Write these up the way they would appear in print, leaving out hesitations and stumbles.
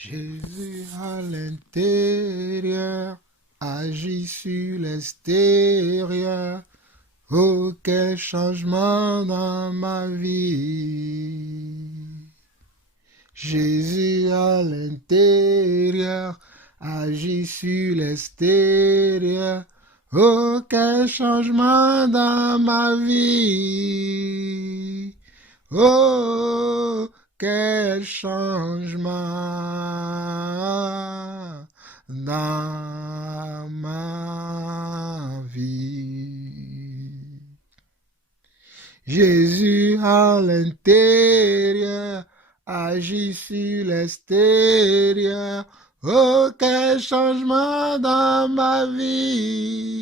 Jésus à l'intérieur, agit sur l'extérieur. Oh, quel changement dans ma vie. Jésus à l'intérieur, agit sur l'extérieur. Oh, quel changement dans ma vie. Oh, quel changement dans ma vie. Jésus à l'intérieur, agit sur l'extérieur. Oh, quel changement dans ma vie.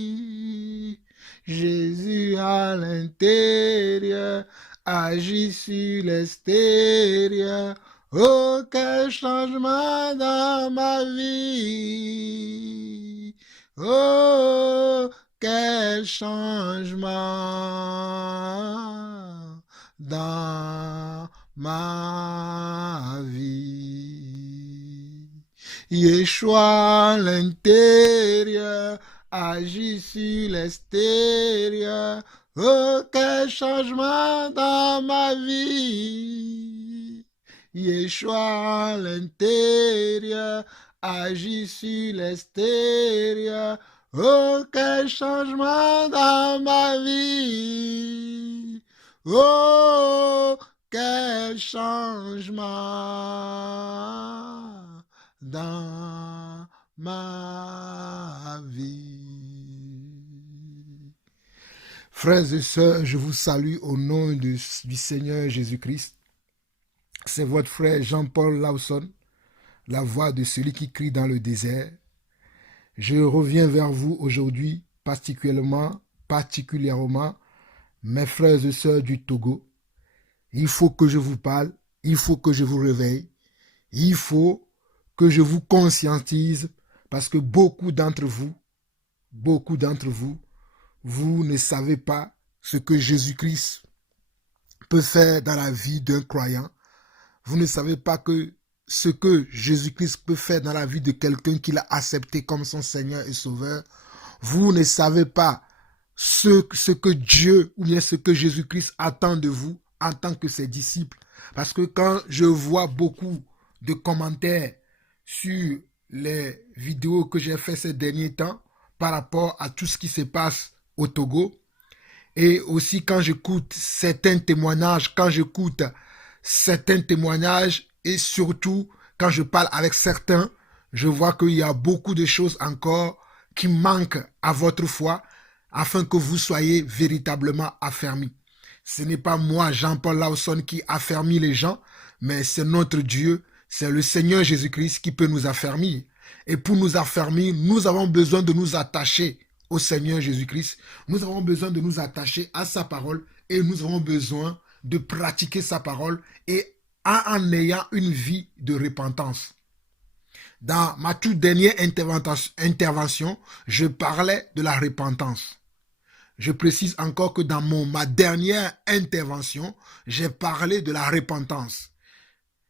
Jésus à l'intérieur, agit sur l'extérieur. Oh, quel changement dans ma vie. Oh, quel changement dans ma vie. Yeshua à l'intérieur, agit sur l'extérieur. Oh, quel changement dans ma vie. Yeshua à l'intérieur, agit sur l'extérieur. Oh, quel changement dans ma vie. Oh, quel changement dans ma vie. Frères et sœurs, je vous salue au nom du Seigneur Jésus-Christ. C'est votre frère Jean-Paul Lawson, la voix de celui qui crie dans le désert. Je reviens vers vous aujourd'hui, particulièrement, mes frères et sœurs du Togo. Il faut que je vous parle, il faut que je vous réveille, il faut que je vous conscientise, parce que beaucoup d'entre vous, vous ne savez pas ce que Jésus-Christ peut faire dans la vie d'un croyant. Vous ne savez pas que ce que Jésus-Christ peut faire dans la vie de quelqu'un qu'il a accepté comme son Seigneur et Sauveur. Vous ne savez pas ce que Dieu ou bien ce que Jésus-Christ attend de vous en tant que ses disciples. Parce que quand je vois beaucoup de commentaires sur les vidéos que j'ai fait ces derniers temps par rapport à tout ce qui se passe au Togo, et aussi quand j'écoute certains témoignages, et surtout quand je parle avec certains, je vois qu'il y a beaucoup de choses encore qui manquent à votre foi afin que vous soyez véritablement affermis. Ce n'est pas moi, Jean-Paul Lawson, qui affermit les gens, mais c'est notre Dieu, c'est le Seigneur Jésus-Christ qui peut nous affermir. Et pour nous affermir, nous avons besoin de nous attacher au Seigneur Jésus-Christ. Nous avons besoin de nous attacher à sa parole et nous avons besoin de pratiquer sa parole et en ayant une vie de repentance. Dans ma toute dernière intervention, je parlais de la repentance. Je précise encore que dans ma dernière intervention, j'ai parlé de la repentance.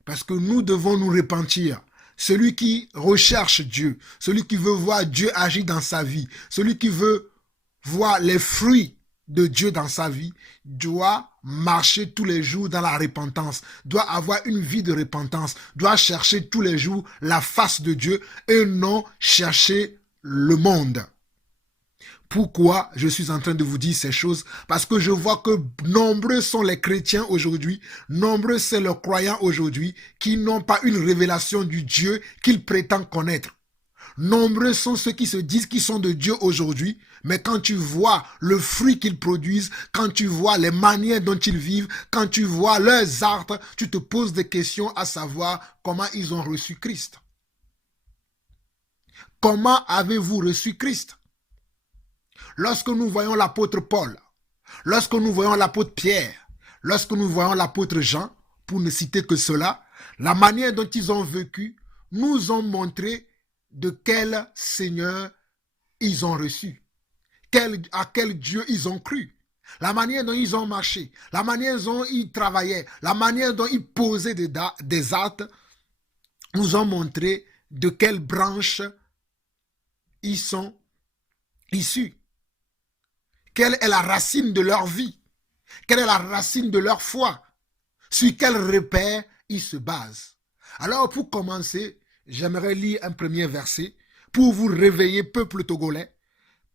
Parce que nous devons nous repentir. Celui qui recherche Dieu, celui qui veut voir Dieu agir dans sa vie, celui qui veut voir les fruits de Dieu dans sa vie, doit marcher tous les jours dans la repentance, doit avoir une vie de repentance, doit chercher tous les jours la face de Dieu et non chercher le monde. Pourquoi je suis en train de vous dire ces choses? Parce que je vois que nombreux sont les chrétiens aujourd'hui, nombreux sont les croyants aujourd'hui qui n'ont pas une révélation du Dieu qu'ils prétendent connaître. Nombreux sont ceux qui se disent qu'ils sont de Dieu aujourd'hui, mais quand tu vois le fruit qu'ils produisent, quand tu vois les manières dont ils vivent, quand tu vois leurs actes, tu te poses des questions à savoir comment ils ont reçu Christ. Comment avez-vous reçu Christ? Lorsque nous voyons l'apôtre Paul, lorsque nous voyons l'apôtre Pierre, lorsque nous voyons l'apôtre Jean, pour ne citer que cela, la manière dont ils ont vécu nous ont montré de quel Seigneur ils ont reçu, à quel Dieu ils ont cru, la manière dont ils ont marché, la manière dont ils travaillaient, la manière dont ils posaient des actes nous ont montré de quelle branche ils sont issus. Quelle est la racine de leur vie? Quelle est la racine de leur foi? Sur quel repère ils se basent? Alors, pour commencer, j'aimerais lire un premier verset pour vous réveiller, peuple togolais,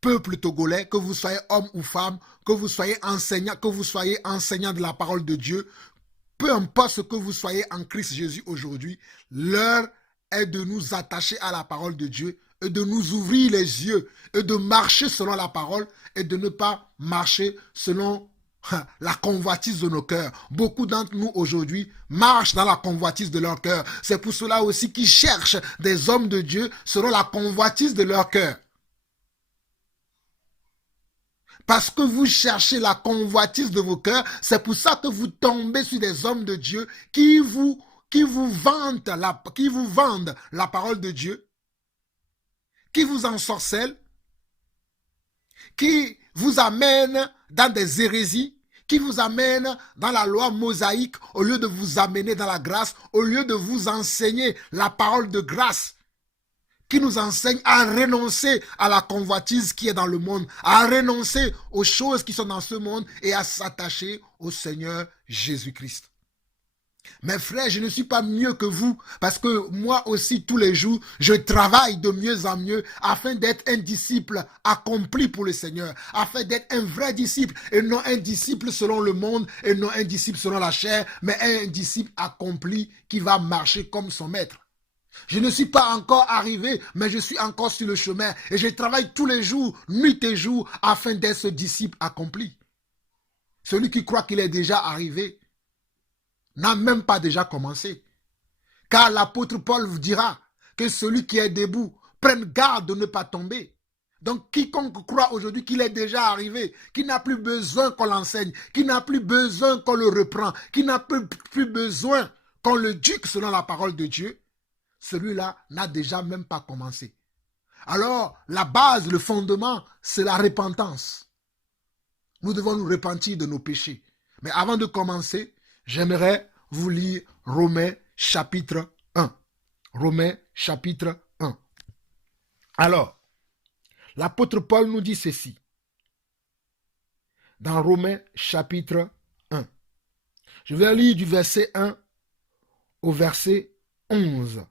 que vous soyez homme ou femme, que vous soyez enseignant de la parole de Dieu, peu importe ce que vous soyez en Christ Jésus aujourd'hui, l'heure est de nous attacher à la parole de Dieu et de nous ouvrir les yeux et de marcher selon la parole et de ne pas marcher selon la convoitise de nos cœurs. Beaucoup d'entre nous aujourd'hui marchent dans la convoitise de leur cœur. C'est pour cela aussi qu'ils cherchent des hommes de Dieu selon la convoitise de leur cœur. Parce que vous cherchez la convoitise de vos cœurs, c'est pour ça que vous tombez sur des hommes de Dieu qui vous vendent la parole de Dieu, qui vous ensorcellent, qui vous amènent dans des hérésies, qui vous amènent dans la loi mosaïque au lieu de vous amener dans la grâce, au lieu de vous enseigner la parole de grâce, qui nous enseigne à renoncer à la convoitise qui est dans le monde, à renoncer aux choses qui sont dans ce monde et à s'attacher au Seigneur Jésus-Christ. Mes frères, je ne suis pas mieux que vous parce que moi aussi, tous les jours, je travaille de mieux en mieux afin d'être un disciple accompli pour le Seigneur, afin d'être un vrai disciple et non un disciple selon le monde et non un disciple selon la chair, mais un disciple accompli qui va marcher comme son maître. Je ne suis pas encore arrivé, mais je suis encore sur le chemin et je travaille tous les jours, nuit et jour, afin d'être ce disciple accompli. Celui qui croit qu'il est déjà arrivé n'a même pas déjà commencé. Car l'apôtre Paul vous dira que celui qui est debout prenne garde de ne pas tomber. Donc quiconque croit aujourd'hui qu'il est déjà arrivé, qu'il n'a plus besoin qu'on l'enseigne, qu'il n'a plus besoin qu'on le reprend, qu'il n'a plus besoin qu'on le duque selon la parole de Dieu, celui-là n'a déjà même pas commencé. Alors, la base, le fondement, c'est la repentance. Nous devons nous repentir de nos péchés. Mais avant de commencer, j'aimerais vous lire Romains chapitre 1. Romains chapitre 1. Alors, l'apôtre Paul nous dit ceci. Dans Romains chapitre 1. Je vais lire du verset 1 au verset 11.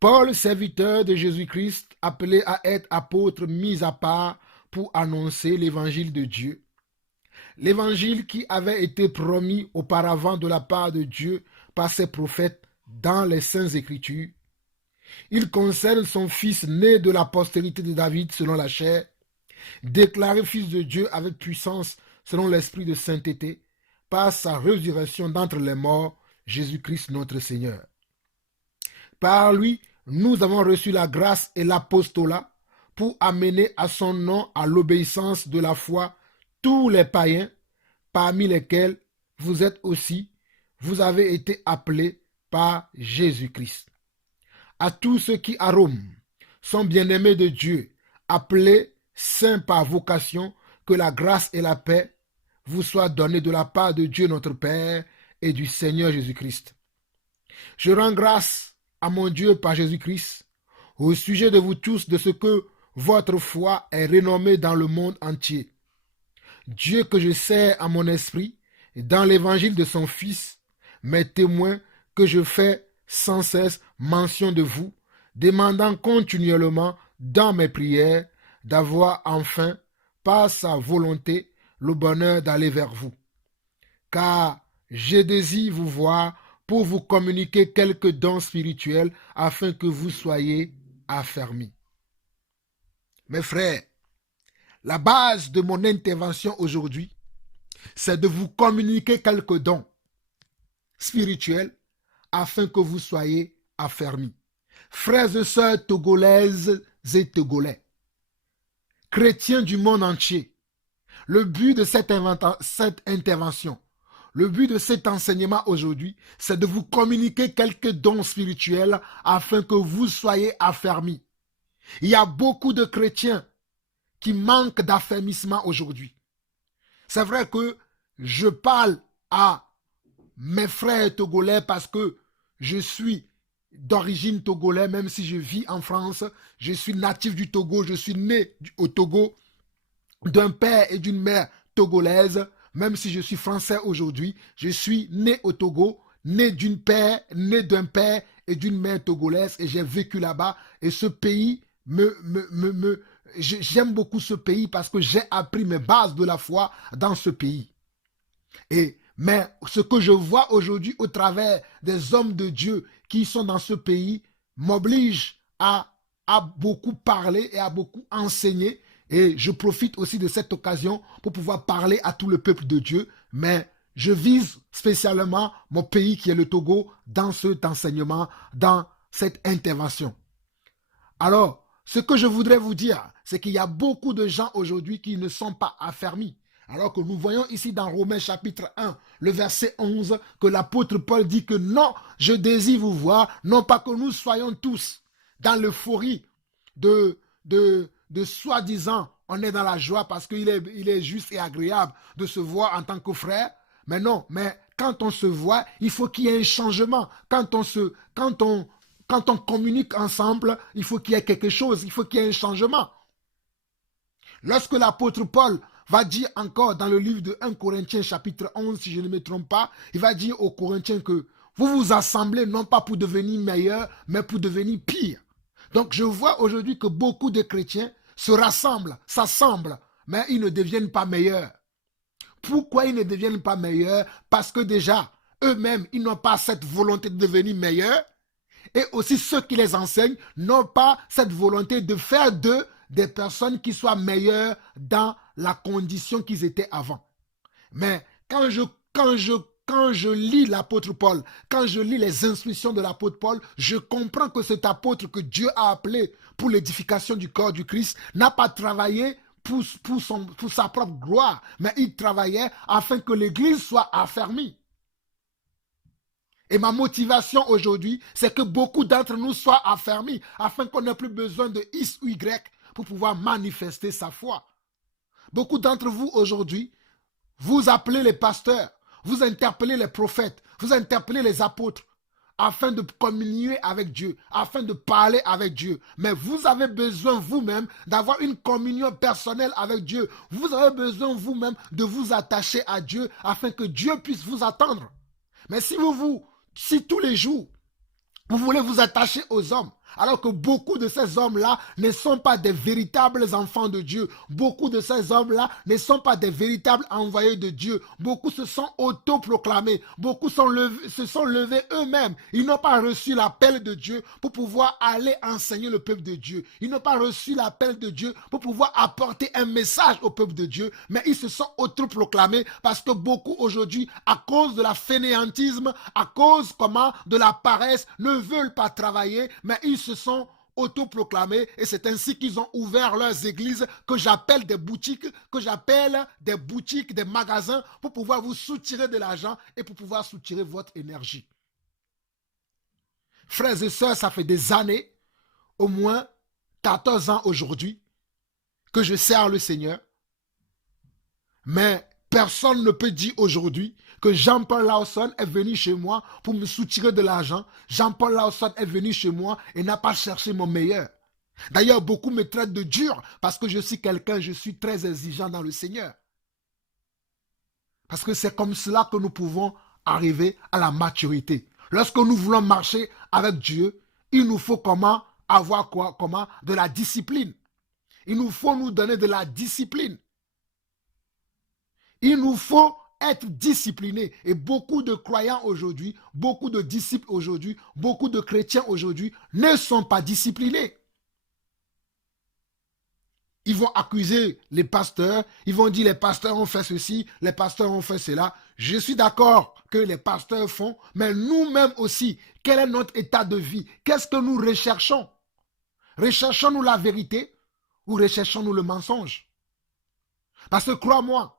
Paul, serviteur de Jésus-Christ, appelé à être apôtre, mis à part pour annoncer l'évangile de Dieu. L'évangile qui avait été promis auparavant de la part de Dieu par ses prophètes dans les Saintes Écritures. Il concerne son fils né de la postérité de David selon la chair, déclaré fils de Dieu avec puissance selon l'esprit de sainteté, par sa résurrection d'entre les morts, Jésus-Christ notre Seigneur. Par lui, nous avons reçu la grâce et l'apostolat pour amener à son nom à l'obéissance de la foi tous les païens, parmi lesquels vous êtes aussi, vous avez été appelés par Jésus-Christ. À tous ceux qui à Rome sont bien-aimés de Dieu, appelés saints par vocation, que la grâce et la paix vous soient données de la part de Dieu notre Père et du Seigneur Jésus-Christ. Je rends grâce à mon Dieu par Jésus-Christ, au sujet de vous tous, de ce que votre foi est renommée dans le monde entier. Dieu que je sers à mon esprit, dans l'évangile de son Fils, mes témoins que je fais sans cesse mention de vous, demandant continuellement dans mes prières d'avoir enfin, par sa volonté, le bonheur d'aller vers vous. Car je désire vous voir pour vous communiquer quelques dons spirituels afin que vous soyez affermis. Mes frères, la base de mon intervention aujourd'hui, c'est de vous communiquer quelques dons spirituels afin que vous soyez affermis. Frères et sœurs togolaises et togolais, chrétiens du monde entier, le but de cette intervention, le but de cet enseignement aujourd'hui, c'est de vous communiquer quelques dons spirituels afin que vous soyez affermis. Il y a beaucoup de chrétiens qui manquent d'affermissement aujourd'hui. C'est vrai que je parle à mes frères togolais parce que je suis d'origine togolais, même si je vis en France. Je suis natif du Togo, je suis né au Togo d'un père et d'une mère togolaise. Même si je suis français aujourd'hui, je suis né au Togo, né d'un père et d'une mère togolaise et j'ai vécu là-bas. Et ce pays j'aime beaucoup ce pays parce que j'ai appris mes bases de la foi dans ce pays. Mais ce que je vois aujourd'hui au travers des hommes de Dieu qui sont dans ce pays m'oblige à beaucoup parler et à beaucoup enseigner. Et je profite aussi de cette occasion pour pouvoir parler à tout le peuple de Dieu. Mais je vise spécialement mon pays qui est le Togo dans cet enseignement, dans cette intervention. Alors, ce que je voudrais vous dire, c'est qu'il y a beaucoup de gens aujourd'hui qui ne sont pas affermis. Alors que nous voyons ici dans Romains chapitre 1, le verset 11, que l'apôtre Paul dit que non, je désire vous voir, non pas que nous soyons tous dans l'euphorie de soi-disant, on est dans la joie parce qu'il est juste et agréable de se voir en tant que frère. Mais non, mais quand on se voit, il faut qu'il y ait un changement. Quand on communique ensemble, il faut qu'il y ait quelque chose, il faut qu'il y ait un changement. Lorsque l'apôtre Paul va dire encore dans le livre de 1 Corinthiens chapitre 11, si je ne me trompe pas, il va dire aux Corinthiens que vous vous assemblez non pas pour devenir meilleur, mais pour devenir pire. Donc je vois aujourd'hui que beaucoup de chrétiens se rassemblent, s'assemblent, mais ils ne deviennent pas meilleurs. Pourquoi ils ne deviennent pas meilleurs? Parce que déjà, eux-mêmes, ils n'ont pas cette volonté de devenir meilleurs. Et aussi ceux qui les enseignent n'ont pas cette volonté de faire d'eux des personnes qui soient meilleures dans la condition qu'ils étaient avant. Mais quand je lis l'apôtre Paul, quand je lis les instructions de l'apôtre Paul, je comprends que cet apôtre que Dieu a appelé pour l'édification du corps du Christ n'a pas travaillé pour sa propre gloire, mais il travaillait afin que l'Église soit affermie. Et ma motivation aujourd'hui, c'est que beaucoup d'entre nous soient affermis, afin qu'on n'ait plus besoin de X ou Y pour pouvoir manifester sa foi. Beaucoup d'entre vous aujourd'hui, vous appelez les pasteurs, vous interpellez les prophètes, vous interpellez les apôtres, afin de communier avec Dieu, afin de parler avec Dieu. Mais vous avez besoin vous-même d'avoir une communion personnelle avec Dieu. Vous avez besoin vous-même de vous attacher à Dieu, afin que Dieu puisse vous attendre. Mais si tous les jours, vous voulez vous attacher aux hommes, alors que beaucoup de ces hommes-là ne sont pas des véritables enfants de Dieu. Beaucoup de ces hommes-là ne sont pas des véritables envoyés de Dieu. Beaucoup se sont autoproclamés. Beaucoup se sont levés eux-mêmes. Ils n'ont pas reçu l'appel de Dieu pour pouvoir aller enseigner le peuple de Dieu. Ils n'ont pas reçu l'appel de Dieu pour pouvoir apporter un message au peuple de Dieu. Mais ils se sont autoproclamés parce que beaucoup aujourd'hui, à cause de la fainéantisme, à cause de la paresse, ne veulent pas travailler, mais ils se sont autoproclamés et c'est ainsi qu'ils ont ouvert leurs églises que j'appelle des boutiques, des magasins pour pouvoir vous soutirer de l'argent et pour pouvoir soutirer votre énergie. Frères et sœurs, ça fait des années, au moins 14 ans aujourd'hui, que je sers le Seigneur. Mais personne ne peut dire aujourd'hui que Jean-Paul Lawson est venu chez moi pour me soutirer de l'argent. Jean-Paul Lawson est venu chez moi et n'a pas cherché mon meilleur. D'ailleurs, beaucoup me traitent de dur parce que je suis très exigeant dans le Seigneur. Parce que c'est comme cela que nous pouvons arriver à la maturité. Lorsque nous voulons marcher avec Dieu, il nous faut avoir de la discipline. Il nous faut nous donner de la discipline. Il nous faut être disciplinés. Et beaucoup de croyants aujourd'hui, beaucoup de disciples aujourd'hui, beaucoup de chrétiens aujourd'hui ne sont pas disciplinés. Ils vont accuser les pasteurs, ils vont dire les pasteurs ont fait ceci, les pasteurs ont fait cela. Je suis d'accord que les pasteurs font, mais nous-mêmes aussi, quel est notre état de vie? Qu'est-ce que nous recherchons? Recherchons-nous la vérité ou recherchons-nous le mensonge? Parce que crois-moi,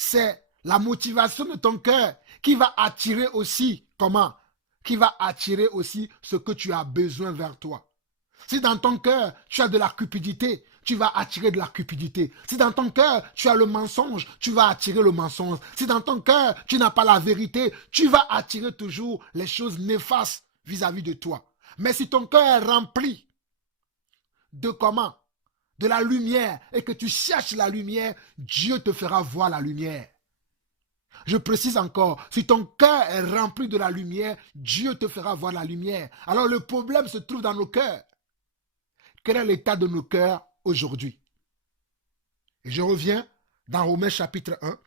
c'est la motivation de ton cœur qui va attirer aussi, qui va attirer aussi ce que tu as besoin vers toi. Si dans ton cœur, tu as de la cupidité, tu vas attirer de la cupidité. Si dans ton cœur, tu as le mensonge, tu vas attirer le mensonge. Si dans ton cœur, tu n'as pas la vérité, tu vas attirer toujours les choses néfastes vis-à-vis de toi. Mais si ton cœur est rempli de comment? De la lumière, et que tu cherches la lumière, Dieu te fera voir la lumière. Je précise encore, si ton cœur est rempli de la lumière, Dieu te fera voir la lumière. Alors le problème se trouve dans nos cœurs. Quel est l'état de nos cœurs aujourd'hui? Et je reviens dans Romains chapitre 1,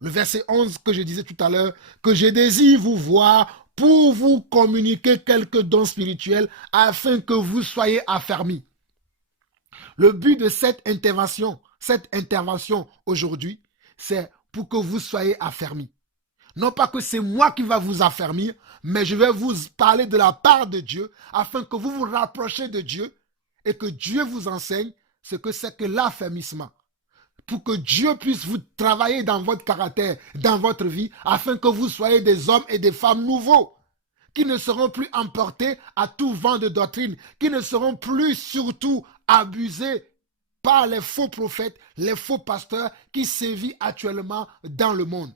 le verset 11 que je disais tout à l'heure, que je désire vous voir pour vous communiquer quelques dons spirituels afin que vous soyez affermis. Le but de cette intervention aujourd'hui, c'est pour que vous soyez affermis. Non pas que c'est moi qui va vous affermir, mais je vais vous parler de la part de Dieu afin que vous vous rapprochiez de Dieu et que Dieu vous enseigne ce que c'est que l'affermissement. Pour que Dieu puisse vous travailler dans votre caractère, dans votre vie, afin que vous soyez des hommes et des femmes nouveaux, qui ne seront plus emportés à tout vent de doctrine, qui ne seront plus surtout abusés par les faux prophètes, les faux pasteurs qui sévissent actuellement dans le monde.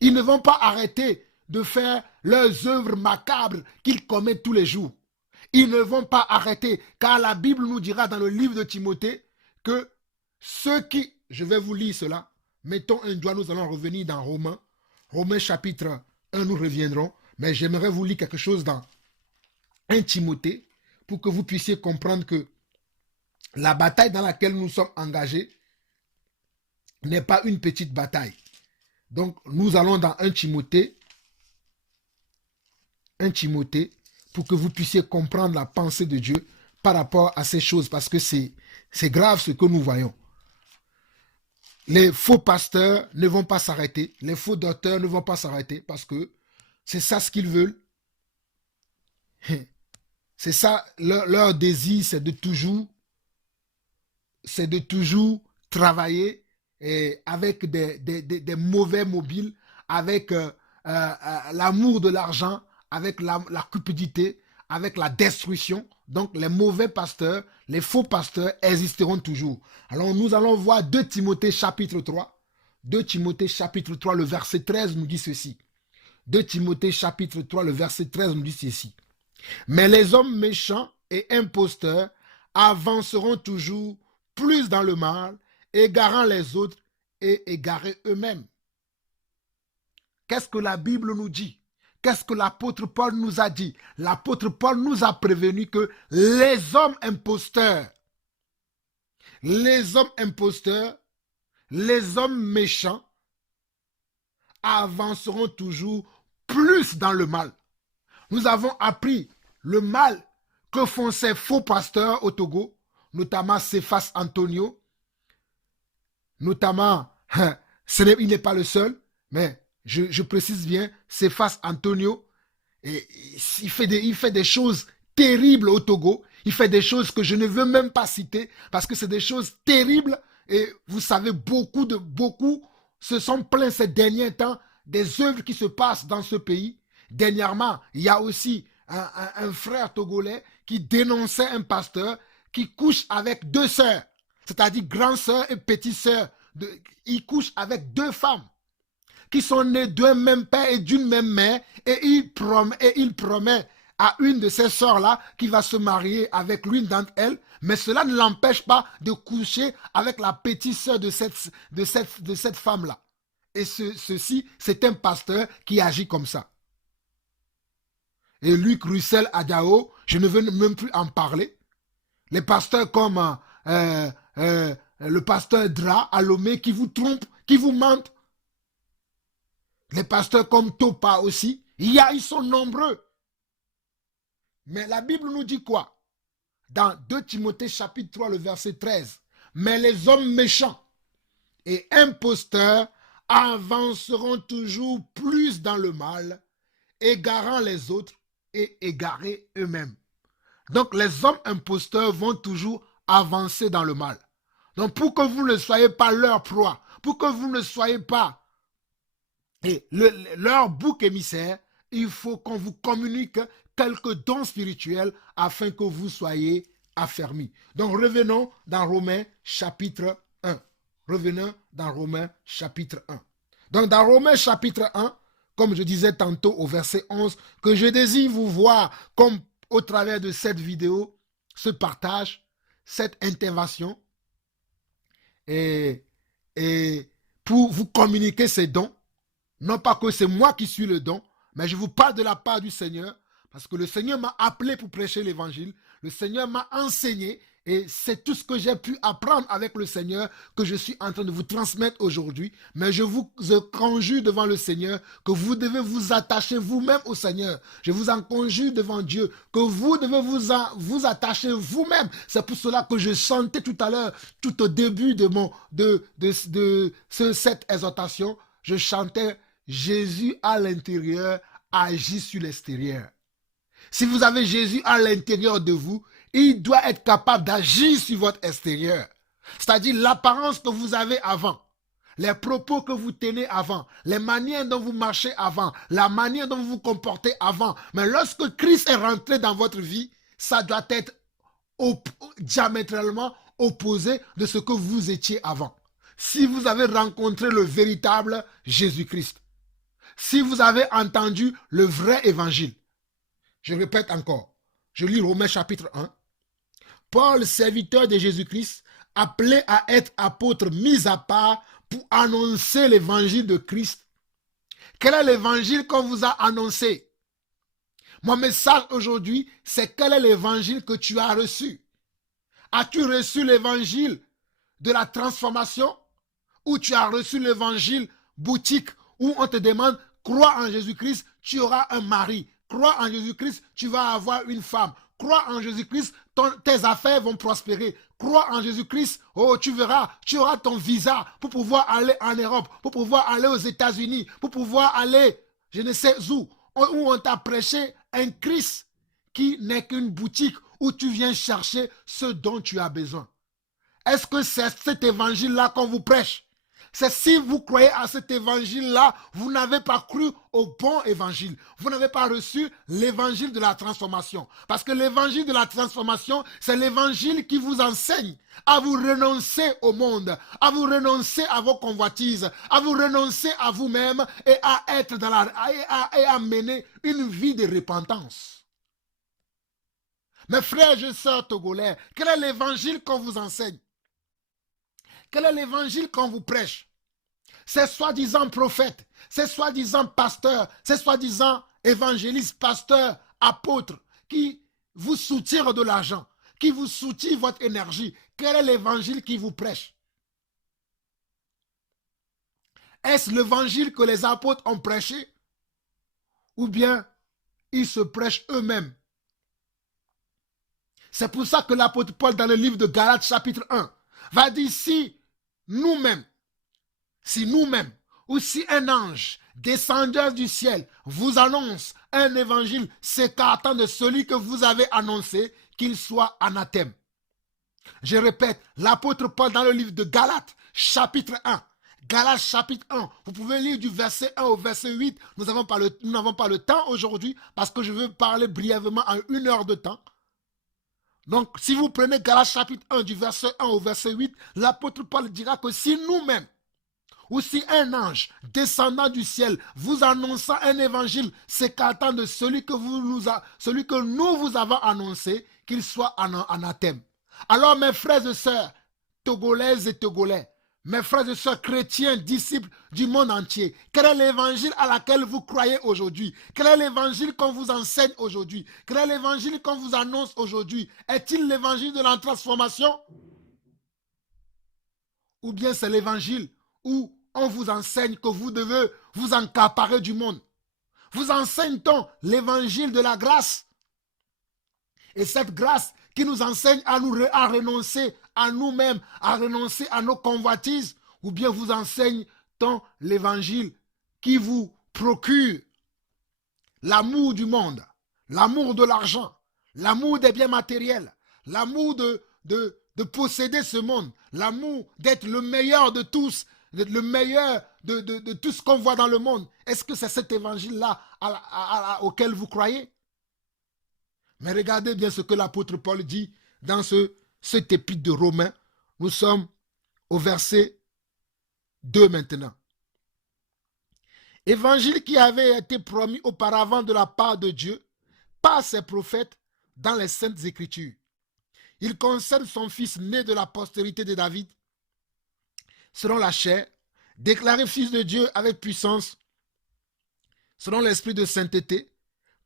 Ils ne vont pas arrêter de faire leurs œuvres macabres qu'ils commettent tous les jours. Ils ne vont pas arrêter, car la Bible nous dira dans le livre de Timothée que ceux qui, je vais vous lire cela, mettons un doigt, nous allons revenir dans Romains chapitre 1, nous reviendrons, mais j'aimerais vous lire quelque chose dans 1 Timothée pour que vous puissiez comprendre que la bataille dans laquelle nous sommes engagés n'est pas une petite bataille. Donc, nous allons dans 1 Timothée, pour que vous puissiez comprendre la pensée de Dieu par rapport à ces choses, parce que c'est grave ce que nous voyons. Les faux pasteurs ne vont pas s'arrêter, les faux docteurs ne vont pas s'arrêter, parce que c'est ça ce qu'ils veulent. C'est ça, leur désir, c'est de toujours travailler avec des mauvais mobiles, avec l'amour de l'argent, avec la cupidité, avec la destruction. Donc les mauvais pasteurs, les faux pasteurs existeront toujours. Alors nous allons voir 2 Timothée chapitre 3. 2 Timothée chapitre 3, le verset 13 nous dit ceci. 2 Timothée chapitre 3, le verset 13 nous dit ceci. Mais les hommes méchants et imposteurs avanceront toujours plus dans le mal, égarant les autres et égarés eux-mêmes. Qu'est-ce que la Bible nous dit? Qu'est-ce que l'apôtre Paul nous a dit? L'apôtre Paul nous a prévenu que les hommes imposteurs, les hommes méchants avanceront toujours plus dans le mal. Nous avons appris le mal que font ces faux pasteurs au Togo, notamment Cephas Antonio, notamment, il n'est pas le seul, mais je précise bien, Cephas Antonio, et il fait des choses terribles au Togo, il fait des choses que je ne veux même pas citer, parce que c'est des choses terribles, et vous savez, beaucoup se sont plaints ces derniers temps des œuvres qui se passent dans ce pays. Dernièrement, il y a aussi un frère togolais qui dénonçait un pasteur qui couche avec 2 sœurs, c'est-à-dire grande sœur et petite sœur. Il couche avec 2 femmes qui sont nées d'un même père et d'une même mère, et il promet à une de ces sœurs-là qui va se marier avec l'une d'entre elles, mais cela ne l'empêche pas de coucher avec la petite sœur de cette femme-là. Et ceci, c'est un pasteur qui agit comme ça. Et Luc Russell Adao, je ne veux même plus en parler. Les pasteurs comme le pasteur Dra Alomé qui vous trompe, qui vous mentent. Les pasteurs comme Topa aussi, ils sont nombreux. Mais la Bible nous dit quoi? Dans 2 Timothée chapitre 3, le verset 13. Mais les hommes méchants et imposteurs avanceront toujours plus dans le mal, égarant les autres et égarés eux-mêmes. Donc les hommes imposteurs vont toujours avancer dans le mal. Donc pour que vous ne soyez pas leur proie, pour que vous ne soyez pas leur bouc émissaire, il faut qu'on vous communique quelques dons spirituels afin que vous soyez affermis. Donc revenons dans Romains chapitre 1. Revenons dans Romains chapitre 1. Donc dans Romains chapitre 1, comme je disais tantôt au verset 11, que je désire vous voir comme au travers de cette vidéo, ce partage, cette intervention, et, et pour vous communiquer ces dons. Non pas que c'est moi qui suis le don, mais je vous parle de la part du Seigneur, parce que le Seigneur m'a appelé pour prêcher l'évangile, le Seigneur m'a enseigné, et c'est tout ce que j'ai pu apprendre avec le Seigneur que je suis en train de vous transmettre aujourd'hui. Mais je vous conjure devant le Seigneur que vous devez vous attacher vous-même au Seigneur. Je vous en conjure devant Dieu que vous devez vous attacher vous-même. C'est pour cela que je chantais tout à l'heure, tout au début cette exhortation, je chantais Jésus à l'intérieur agit sur l'extérieur. Si vous avez Jésus à l'intérieur de vous, il doit être capable d'agir sur votre extérieur. C'est-à-dire l'apparence que vous avez avant, les propos que vous tenez avant, les manières dont vous marchez avant, la manière dont vous vous comportez avant. Mais lorsque Christ est rentré dans votre vie, ça doit être diamétralement opposé de ce que vous étiez avant. Si vous avez rencontré le véritable Jésus-Christ, si vous avez entendu le vrai évangile, je répète encore, je lis Romains chapitre 1. Paul, serviteur de Jésus-Christ, appelé à être apôtre mis à part pour annoncer l'évangile de Christ. Quel est l'évangile qu'on vous a annoncé? Mon message aujourd'hui, c'est quel est l'évangile que tu as reçu? As-tu reçu l'évangile de la transformation ou tu as reçu l'évangile boutique où on te demande, crois en Jésus-Christ, tu auras un mari. Crois en Jésus-Christ, tu vas avoir une femme. Crois en Jésus-Christ, tes affaires vont prospérer. Crois en Jésus-Christ, oh, tu verras, tu auras ton visa pour pouvoir aller en Europe, pour pouvoir aller aux États-Unis, pour pouvoir aller, je ne sais où on t'a prêché un Christ qui n'est qu'une boutique où tu viens chercher ce dont tu as besoin. Est-ce que c'est cet évangile-là qu'on vous prêche? C'est si vous croyez à cet évangile-là, vous n'avez pas cru au bon évangile. Vous n'avez pas reçu l'évangile de la transformation. Parce que l'évangile de la transformation, c'est l'évangile qui vous enseigne à vous renoncer au monde, à vous renoncer à vos convoitises, à vous renoncer à vous-même et à être et à mener une vie de repentance. Mes frères et sœurs togolais, quel est l'évangile qu'on vous enseigne? Quel est l'évangile qu'on vous prêche? Ces soi-disant prophètes, ces soi-disant pasteurs, ces soi-disant évangélistes, pasteurs, apôtres, qui vous soutirent de l'argent, qui vous soutirent votre énergie. Quel est l'évangile qui vous prêche? Est-ce l'évangile que les apôtres ont prêché? Ou bien ils se prêchent eux-mêmes? C'est pour ça que l'apôtre Paul, dans le livre de Galates chapitre 1, va dire si nous-mêmes, ou si un ange descendant du ciel vous annonce un évangile s'écartant de celui que vous avez annoncé, qu'il soit anathème. Je répète, l'apôtre Paul dans le livre de Galates, chapitre 1, Galates chapitre 1, vous pouvez lire du verset 1 au verset 8, nous n'avons pas le temps aujourd'hui parce que je veux parler brièvement en 1 heure de temps. Donc, si vous prenez Galates chapitre 1 du verset 1 au verset 8, l'apôtre Paul dira que si nous-mêmes, ou si un ange descendant du ciel vous annonçant un évangile s'écartant de celui que nous vous avons annoncé, qu'il soit anathème. Alors, mes frères et sœurs, togolaises et togolais, mes frères et sœurs chrétiens, disciples du monde entier, quel est l'évangile à laquelle vous croyez aujourd'hui? Quel est l'évangile qu'on vous enseigne aujourd'hui? Quel est l'évangile qu'on vous annonce aujourd'hui? Est-il l'évangile de la transformation? Ou bien c'est l'évangile où on vous enseigne que vous devez vous accaparer du monde? Vous enseigne-t-on l'évangile de la grâce? Et cette grâce qui nous enseigne à renoncer à nous-mêmes, à renoncer à nos convoitises, ou bien vous enseigne-t-on l'évangile qui vous procure l'amour du monde, l'amour de l'argent, l'amour des biens matériels, l'amour de posséder ce monde, l'amour d'être le meilleur de tous, le meilleur de tout ce qu'on voit dans le monde? Est-ce que c'est cet évangile-là auquel vous croyez? Mais regardez bien ce que l'apôtre Paul dit dans cet épître de Romains. Nous sommes au verset 2 maintenant. Évangile qui avait été promis auparavant de la part de Dieu par ses prophètes dans les Saintes Écritures. Il concerne son fils né de la postérité de David, selon la chair, déclaré fils de Dieu avec puissance, selon l'esprit de sainteté,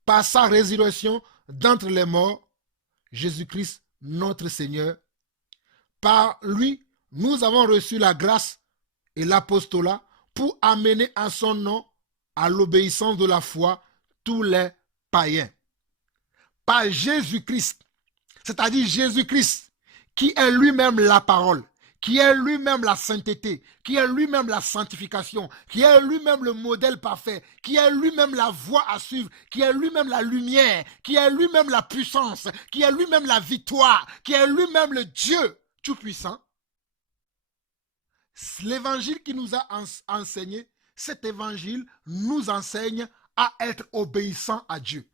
par sa résurrection d'entre les morts, Jésus-Christ notre Seigneur. Par lui, nous avons reçu la grâce et l'apostolat pour amener à son nom, à l'obéissance de la foi, tous les païens. Par Jésus-Christ, c'est-à-dire Jésus-Christ, qui est lui-même la parole, qui est lui-même la sainteté, qui est lui-même la sanctification, qui est lui-même le modèle parfait, qui est lui-même la voie à suivre, qui est lui-même la lumière, qui est lui-même la puissance, qui est lui-même la victoire, qui est lui-même le Dieu tout-puissant. L'évangile qui nous a enseigné, cet évangile nous enseigne à être obéissants à Dieu.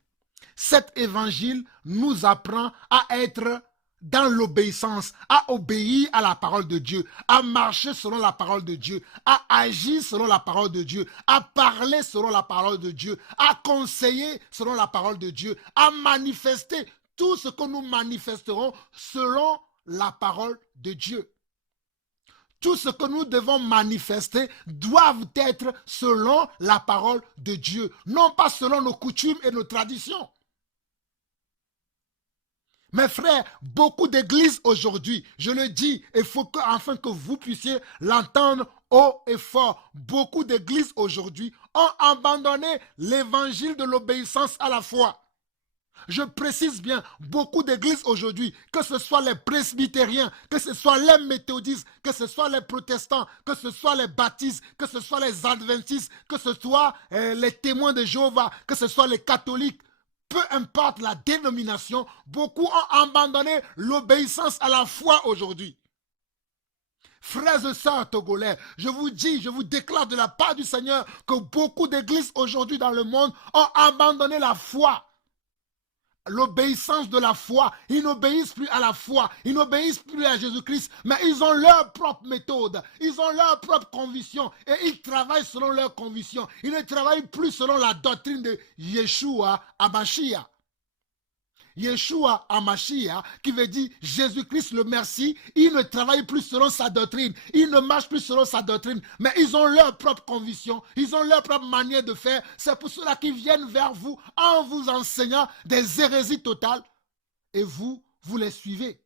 Cet évangile nous apprend à être dans l'obéissance, à obéir à la parole de Dieu, à marcher selon la parole de Dieu, à agir selon la parole de Dieu, à parler selon la parole de Dieu, à conseiller selon la parole de Dieu, à manifester tout ce que nous manifesterons selon la parole de Dieu. Tout ce que nous devons manifester doivent être selon la parole de Dieu, non pas selon nos coutumes et nos traditions. Mes frères, beaucoup d'églises aujourd'hui, je le dis, il faut que, afin que vous puissiez l'entendre haut et fort, beaucoup d'églises aujourd'hui ont abandonné l'évangile de l'obéissance à la foi. Je précise bien, beaucoup d'églises aujourd'hui, que ce soit les presbytériens, que ce soit les méthodistes, que ce soit les protestants, que ce soit les baptistes, que ce soit les adventistes, que ce soit les témoins de Jéhovah, que ce soit les catholiques, peu importe la dénomination, beaucoup ont abandonné l'obéissance à la foi aujourd'hui. Frères et sœurs togolais, je vous dis, je vous déclare de la part du Seigneur que beaucoup d'églises aujourd'hui dans le monde ont abandonné la foi. L'obéissance de la foi, ils n'obéissent plus à la foi, ils n'obéissent plus à Jésus-Christ, mais ils ont leur propre méthode, ils ont leur propre conviction et ils travaillent selon leurs convictions. Ils ne travaillent plus selon la doctrine de Yeshua HaMashiach. Yeshua HaMashiach, qui veut dire Jésus-Christ le Messie, ils ne travaillent plus selon sa doctrine, ils ne marchent plus selon sa doctrine, mais ils ont leur propre conviction, ils ont leur propre manière de faire. C'est pour cela qu'ils viennent vers vous en vous enseignant des hérésies totales et vous les suivez.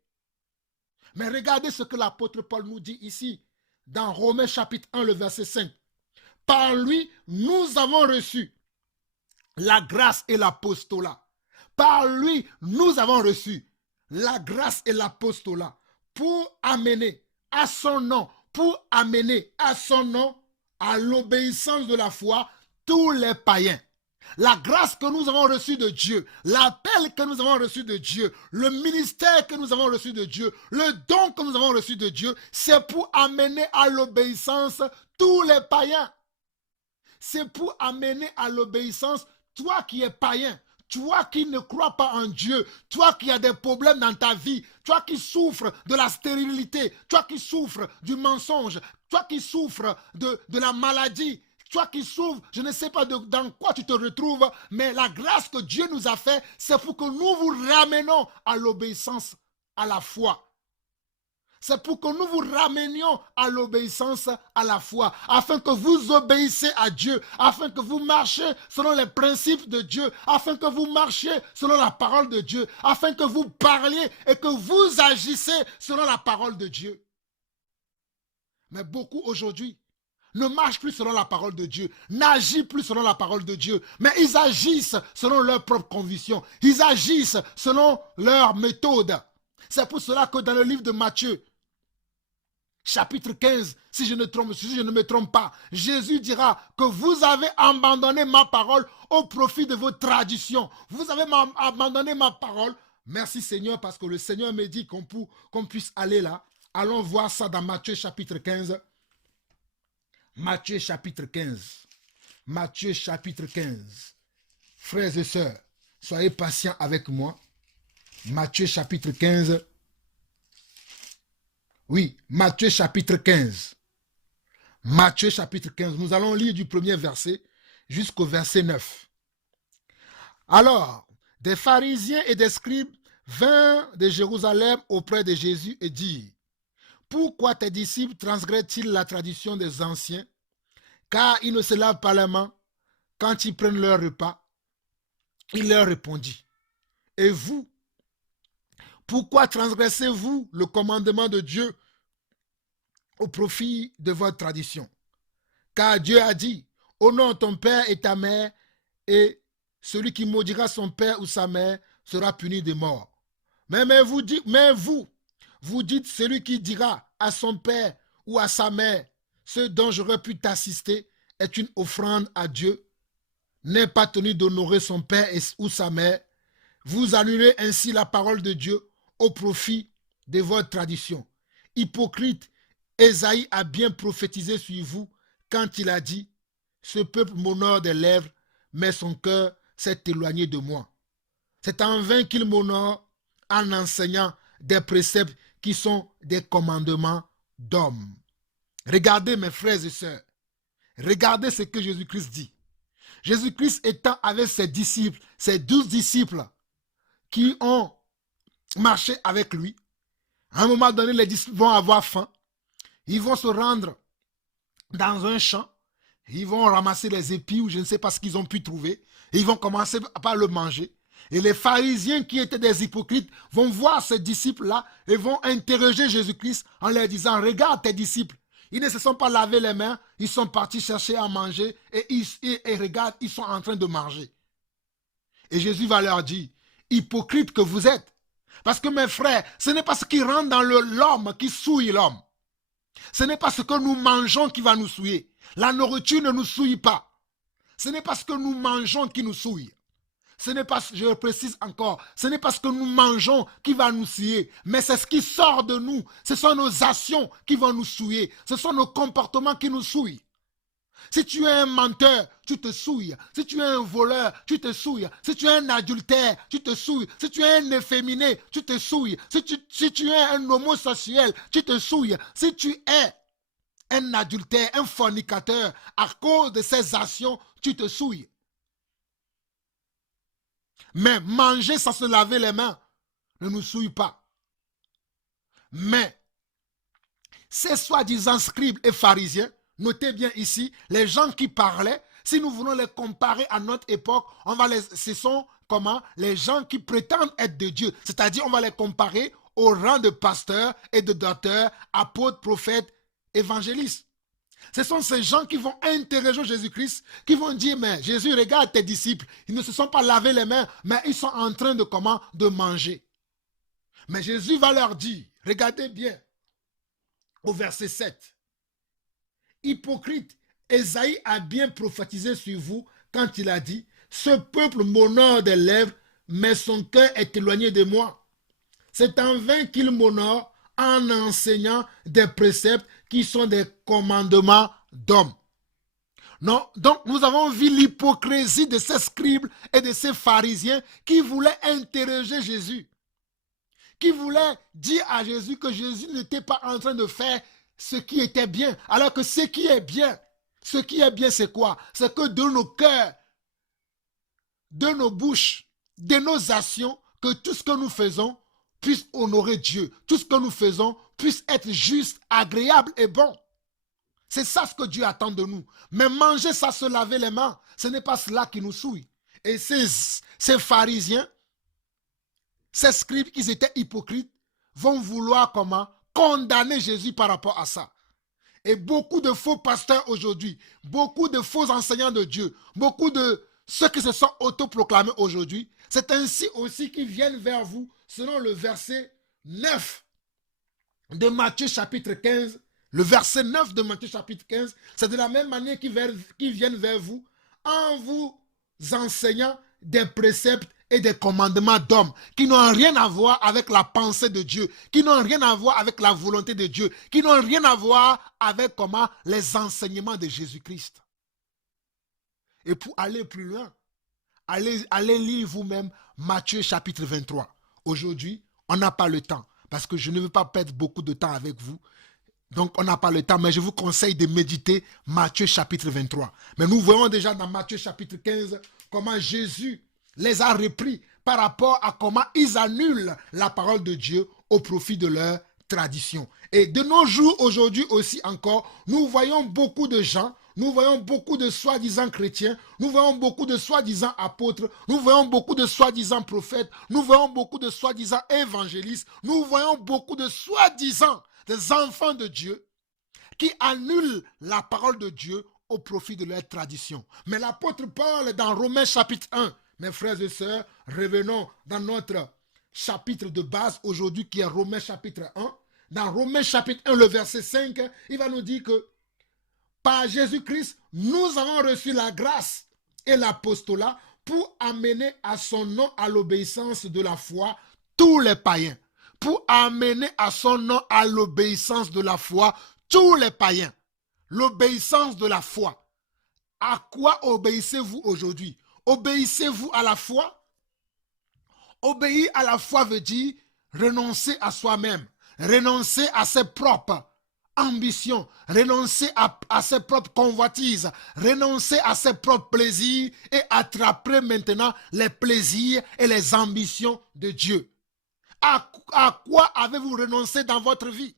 Mais regardez ce que l'apôtre Paul nous dit ici, dans Romains chapitre 1, le verset 5. Par lui, nous avons reçu la grâce et l'apostolat. Par lui, nous avons reçu la grâce et l'apostolat pour amener à son nom, à l'obéissance de la foi, tous les païens. La grâce que nous avons reçue de Dieu, l'appel que nous avons reçu de Dieu, le ministère que nous avons reçu de Dieu, le don que nous avons reçu de Dieu, c'est pour amener à l'obéissance tous les païens. C'est pour amener à l'obéissance toi qui es païen. Toi qui ne crois pas en Dieu, toi qui as des problèmes dans ta vie, toi qui souffres de la stérilité, toi qui souffres du mensonge, toi qui souffres de la maladie, toi qui souffres, je ne sais pas dans quoi tu te retrouves, mais la grâce que Dieu nous a fait, c'est pour que nous vous ramenions à l'obéissance, à la foi. C'est pour que nous vous ramenions à l'obéissance à la foi, afin que vous obéissiez à Dieu, afin que vous marchiez selon les principes de Dieu, afin que vous marchiez selon la parole de Dieu, afin que vous parliez et que vous agissiez selon la parole de Dieu. Mais beaucoup aujourd'hui ne marchent plus selon la parole de Dieu, n'agissent plus selon la parole de Dieu, mais ils agissent selon leurs propres convictions, ils agissent selon leur méthode. C'est pour cela que dans le livre de Matthieu, chapitre 15, si je ne me trompe pas, Jésus dira que vous avez abandonné ma parole au profit de vos traditions. Vous avez abandonné ma parole. Merci Seigneur, parce que le Seigneur me dit qu'on puisse aller là. Allons voir ça dans Matthieu chapitre 15. Matthieu chapitre 15. Matthieu chapitre 15. Frères et sœurs, soyez patients avec moi. Matthieu chapitre 15. Oui, Matthieu chapitre 15. Matthieu chapitre 15. Nous allons lire du premier verset jusqu'au verset 9. Alors, des pharisiens et des scribes vinrent de Jérusalem auprès de Jésus et dirent, pourquoi tes disciples transgressent-ils la tradition des anciens, car ils ne se lavent pas les mains quand ils prennent leur repas? Il leur répondit, et vous, pourquoi transgressez-vous le commandement de Dieu au profit de votre tradition? Car Dieu a dit, honore ton père et ta mère, et celui qui maudira son père ou sa mère sera puni de mort. Mais vous dites, celui qui dira à son père ou à sa mère, ce dont j'aurais pu t'assister est une offrande à Dieu, n'est pas tenu d'honorer son père ou sa mère. Vous annulez ainsi la parole de Dieu au profit de votre tradition. Hypocrite, Ésaïe a bien prophétisé sur vous quand il a dit, ce peuple m'honore des lèvres, mais son cœur s'est éloigné de moi. C'est en vain qu'il m'honore en enseignant des préceptes qui sont des commandements d'hommes. Regardez mes frères et sœurs, regardez ce que Jésus-Christ dit. Jésus-Christ étant avec ses disciples, ses 12 disciples qui ont marché avec lui, à un moment donné, les disciples vont avoir faim, ils vont se rendre dans un champ, ils vont ramasser les épis ou je ne sais pas ce qu'ils ont pu trouver, et ils vont commencer par le manger. Et les pharisiens qui étaient des hypocrites vont voir ces disciples-là et vont interroger Jésus-Christ en leur disant, regarde tes disciples, ils ne se sont pas lavé les mains, ils sont partis chercher à manger et regarde, ils sont en train de manger. Et Jésus va leur dire, hypocrite que vous êtes. Parce que mes frères, ce n'est pas ce qui rentre dans l'homme qui souille l'homme. Ce n'est pas ce que nous mangeons qui va nous souiller. La nourriture ne nous souille pas. Ce n'est pas ce que nous mangeons qui nous souille. Ce n'est pas, je le précise encore, ce n'est pas ce que nous mangeons qui va nous souiller, mais c'est ce qui sort de nous. Ce sont nos actions qui vont nous souiller. Ce sont nos comportements qui nous souillent. Si tu es un menteur, tu te souilles. Si tu es un voleur, tu te souilles. Si tu es un adultère, tu te souilles. Si tu es un efféminé, tu te souilles. Si tu es un homosexuel, tu te souilles. Si tu es un adultère, un fornicateur, à cause de ces actions, tu te souilles. Mais manger sans se laver les mains ne nous souille pas. Mais ces soi-disant scribes et pharisiens, notez bien ici, les gens qui parlaient, si nous voulons les comparer à notre époque, ce sont comment? Les gens qui prétendent être de Dieu. C'est-à-dire, on va les comparer au rang de pasteurs et de docteurs, apôtres, prophètes, évangélistes. Ce sont ces gens qui vont interroger Jésus-Christ, qui vont dire, mais Jésus, regarde tes disciples, ils ne se sont pas lavé les mains, mais ils sont en train de comment? De manger. Mais Jésus va leur dire, regardez bien, au verset 7, hypocrite, Ésaïe a bien prophétisé sur vous quand il a dit, ce peuple m'honore des lèvres, mais son cœur est éloigné de moi. C'est en vain qu'il m'honore en enseignant des préceptes qui sont des commandements d'hommes. Non, donc nous avons vu l'hypocrisie de ces scribes et de ces pharisiens qui voulaient interroger Jésus, qui voulaient dire à Jésus que Jésus n'était pas en train de faire ce qui était bien, alors que ce qui est bien, c'est quoi? C'est que de nos cœurs, de nos bouches, de nos actions, que tout ce que nous faisons puisse honorer Dieu. Tout ce que nous faisons puisse être juste, agréable et bon. C'est ça ce que Dieu attend de nous. Mais manger sans se laver les mains, ce n'est pas cela qui nous souille. Et ces pharisiens, ces scribes, ils étaient hypocrites, vont vouloir comment? Condamner Jésus par rapport à ça. Et beaucoup de faux pasteurs aujourd'hui, beaucoup de faux enseignants de Dieu, beaucoup de ceux qui se sont autoproclamés aujourd'hui, c'est ainsi aussi qu'ils viennent vers vous, selon le verset 9 de Matthieu chapitre 15. Le verset 9 de Matthieu chapitre 15, c'est de la même manière qu'ils viennent vers vous en vous enseignant des préceptes et des commandements d'hommes qui n'ont rien à voir avec la pensée de Dieu, qui n'ont rien à voir avec la volonté de Dieu, qui n'ont rien à voir avec comment les enseignements de Jésus-Christ. Et pour aller plus loin, allez lire vous-même Matthieu chapitre 23. Aujourd'hui, on n'a pas le temps parce que je ne veux pas perdre beaucoup de temps avec vous. Donc, on n'a pas le temps, mais je vous conseille de méditer Matthieu chapitre 23. Mais nous voyons déjà dans Matthieu chapitre 15 comment Jésus les a repris par rapport à comment ils annulent la parole de Dieu au profit de leur tradition. Et de nos jours, aujourd'hui aussi encore, nous voyons beaucoup de gens, nous voyons beaucoup de soi-disant chrétiens, nous voyons beaucoup de soi-disant apôtres, nous voyons beaucoup de soi-disant prophètes, nous voyons beaucoup de soi-disant évangélistes, nous voyons beaucoup de soi-disant des enfants de Dieu qui annulent la parole de Dieu au profit de leur tradition. Mais l'apôtre Paul, dans Romains chapitre 1, mes frères et sœurs, revenons dans notre chapitre de base aujourd'hui qui est Romains chapitre 1. Dans Romains chapitre 1, le verset 5, il va nous dire que par Jésus-Christ, nous avons reçu la grâce et l'apostolat pour amener à son nom à l'obéissance de la foi tous les païens. Pour amener à son nom à l'obéissance de la foi tous les païens. L'obéissance de la foi. À quoi obéissez-vous aujourd'hui? Obéissez-vous à la foi? Obéir à la foi veut dire renoncer à soi-même, renoncer à ses propres ambitions, renoncer à ses propres convoitises, renoncer à ses propres plaisirs et attraper maintenant les plaisirs et les ambitions de Dieu. À quoi avez-vous renoncé dans votre vie?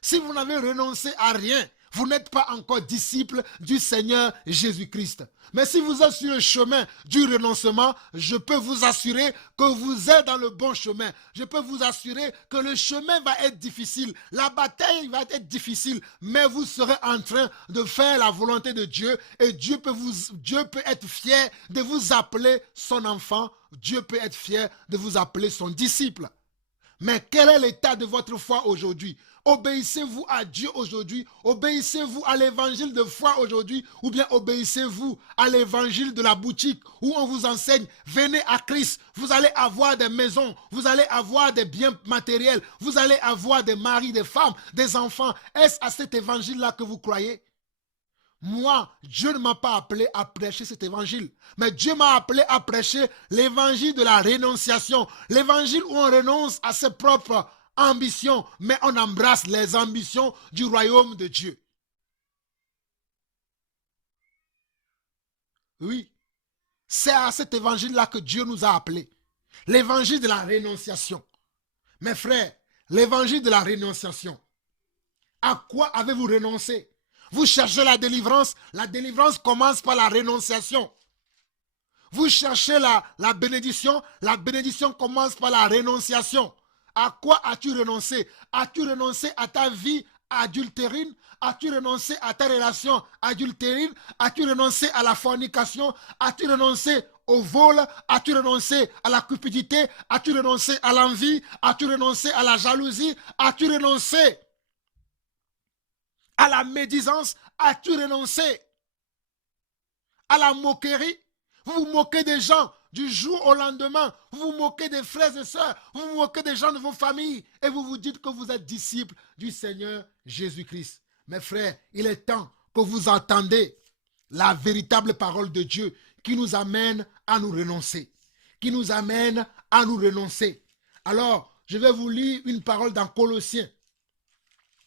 Si vous n'avez renoncé à rien, vous n'êtes pas encore disciple du Seigneur Jésus-Christ. Mais si vous êtes sur le chemin du renoncement, je peux vous assurer que vous êtes dans le bon chemin. Je peux vous assurer que le chemin va être difficile. La bataille va être difficile, mais vous serez en train de faire la volonté de Dieu et Dieu peut être fier de vous appeler son enfant. Dieu peut être fier de vous appeler son disciple. Mais quel est l'état de votre foi aujourd'hui? Obéissez-vous à Dieu aujourd'hui? Obéissez-vous à l'évangile de foi aujourd'hui? Ou bien obéissez-vous à l'évangile de la boutique où on vous enseigne, venez à Christ, vous allez avoir des maisons, vous allez avoir des biens matériels, vous allez avoir des maris, des femmes, des enfants. Est-ce à cet évangile-là que vous croyez? Moi, Dieu ne m'a pas appelé à prêcher cet évangile, mais Dieu m'a appelé à prêcher l'évangile de la rénonciation, l'évangile où on renonce à ses propres ambitions, mais on embrasse les ambitions du royaume de Dieu. Oui, c'est à cet évangile-là que Dieu nous a appelés, l'évangile de la rénonciation. Mes frères, l'évangile de la rénonciation, à quoi avez-vous renoncé? Vous cherchez la délivrance commence par la rénonciation. Vous cherchez la bénédiction commence par la rénonciation. À quoi as-tu renoncé? As-tu renoncé à ta vie adultérine? As-tu renoncé à ta relation adultérine? As-tu renoncé à la fornication? As-tu renoncé au vol? As-tu renoncé à la cupidité? As-tu renoncé à l'envie? As-tu renoncé à la jalousie? As-tu renoncé à la médisance? As-tu renoncé à la moquerie? Vous vous moquez des gens du jour au lendemain. Vous vous moquez des frères et sœurs. Vous vous moquez des gens de vos familles. Et vous vous dites que vous êtes disciples du Seigneur Jésus-Christ. Mes frères, il est temps que vous entendez la véritable parole de Dieu qui nous amène à nous renoncer. Qui nous amène à nous renoncer. Alors, je vais vous lire une parole dans Colossiens.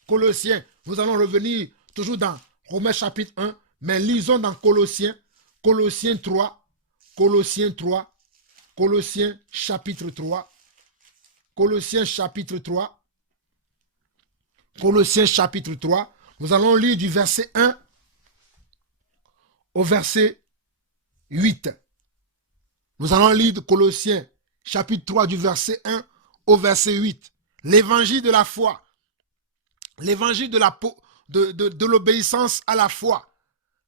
Colossiens, nous allons revenir toujours dans Romains chapitre 1, mais lisons dans Colossiens 3, Colossiens chapitre 3, Colossiens chapitre 3, Colossiens chapitre 3, nous allons lire du verset 1 au verset 8. Nous allons lire de Colossiens chapitre 3 du verset 1 au verset 8. L'évangile de la foi. L'évangile de l'obéissance à la foi.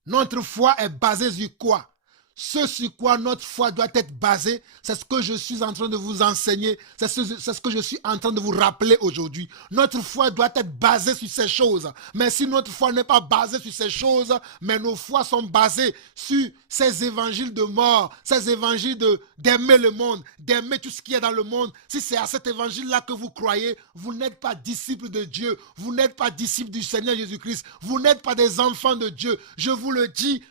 Notre foi est basée sur quoi? Ce sur quoi notre foi doit être basée, c'est ce que je suis en train de vous enseigner, c'est ce que je suis en train de vous rappeler aujourd'hui. Notre foi doit être basée sur ces choses. Mais si notre foi n'est pas basée sur ces choses, mais nos foi sont basées sur ces évangiles de mort, ces évangiles d'aimer le monde, d'aimer tout ce qui est dans le monde, si c'est à cet évangile-là que vous croyez, vous n'êtes pas disciple de Dieu, vous n'êtes pas disciple du Seigneur Jésus-Christ, vous n'êtes pas des enfants de Dieu. Je vous le dis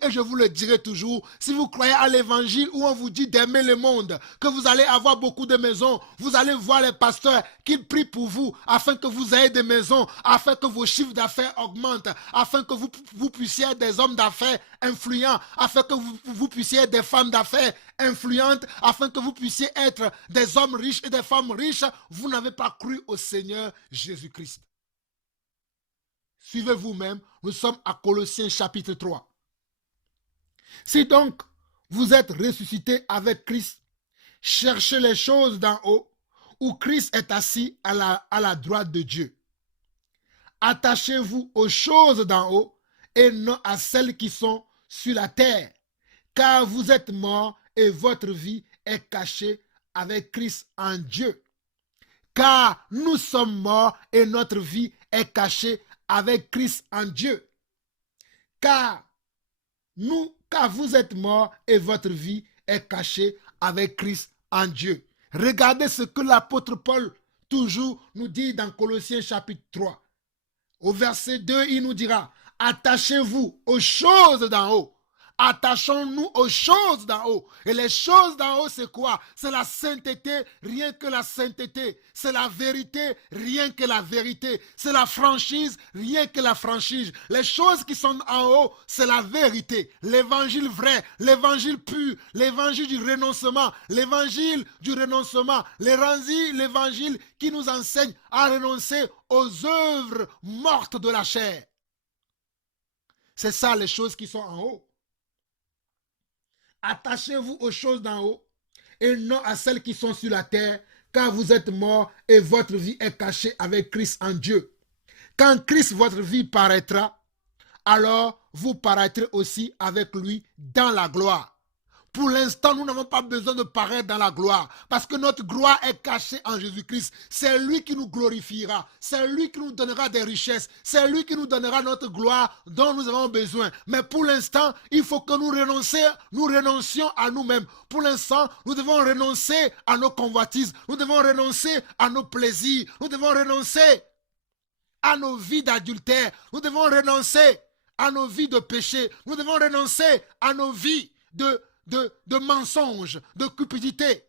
et je vous le dirai toujours. toujours, si vous croyez à l'évangile où on vous dit d'aimer le monde, que vous allez avoir beaucoup de maisons, vous allez voir les pasteurs qui prient pour vous afin que vous ayez des maisons, afin que vos chiffres d'affaires augmentent, afin que vous puissiez être des hommes d'affaires influents, afin que vous puissiez être des femmes d'affaires influentes, afin que vous puissiez être des hommes riches et des femmes riches. Vous n'avez pas cru au Seigneur Jésus-Christ. Suivez vous-même, nous sommes à Colossiens chapitre 3. Si donc vous êtes ressuscités avec Christ, cherchez les choses d'en haut, où Christ est assis à la droite de Dieu. Attachez-vous aux choses d'en haut et non à celles qui sont sur la terre, car vous êtes morts et votre vie est cachée avec Christ en Dieu. Car nous sommes morts et notre vie est cachée avec Christ en Dieu. Car vous êtes morts et votre vie est cachée avec Christ en Dieu. Regardez ce que l'apôtre Paul toujours nous dit dans Colossiens chapitre 3. Au verset 2, il nous dira, attachez-vous aux choses d'en haut. Attachons-nous aux choses d'en haut. Et les choses d'en haut, c'est quoi? C'est la sainteté, rien que la sainteté. C'est la vérité, rien que la vérité. C'est la franchise, rien que la franchise. Les choses qui sont en haut, c'est la vérité. L'évangile vrai, l'évangile pur, l'évangile du renoncement, l'évangile qui nous enseigne à renoncer aux œuvres mortes de la chair. C'est ça les choses qui sont en haut. Attachez-vous aux choses d'en haut et non à celles qui sont sur la terre, car vous êtes morts et votre vie est cachée avec Christ en Dieu. Quand Christ, votre vie, paraîtra, alors vous paraîtrez aussi avec lui dans la gloire. Pour l'instant, nous n'avons pas besoin de paraître dans la gloire parce que notre gloire est cachée en Jésus-Christ. C'est lui qui nous glorifiera. C'est lui qui nous donnera des richesses. C'est lui qui nous donnera notre gloire dont nous avons besoin. Mais pour l'instant, il faut que nous renoncions à nous-mêmes. Pour l'instant, nous devons renoncer à nos convoitises. Nous devons renoncer à nos plaisirs. Nous devons renoncer à nos vies d'adultère. Nous devons renoncer à nos vies de péché. Nous devons renoncer à nos vies de mensonges, de cupidité.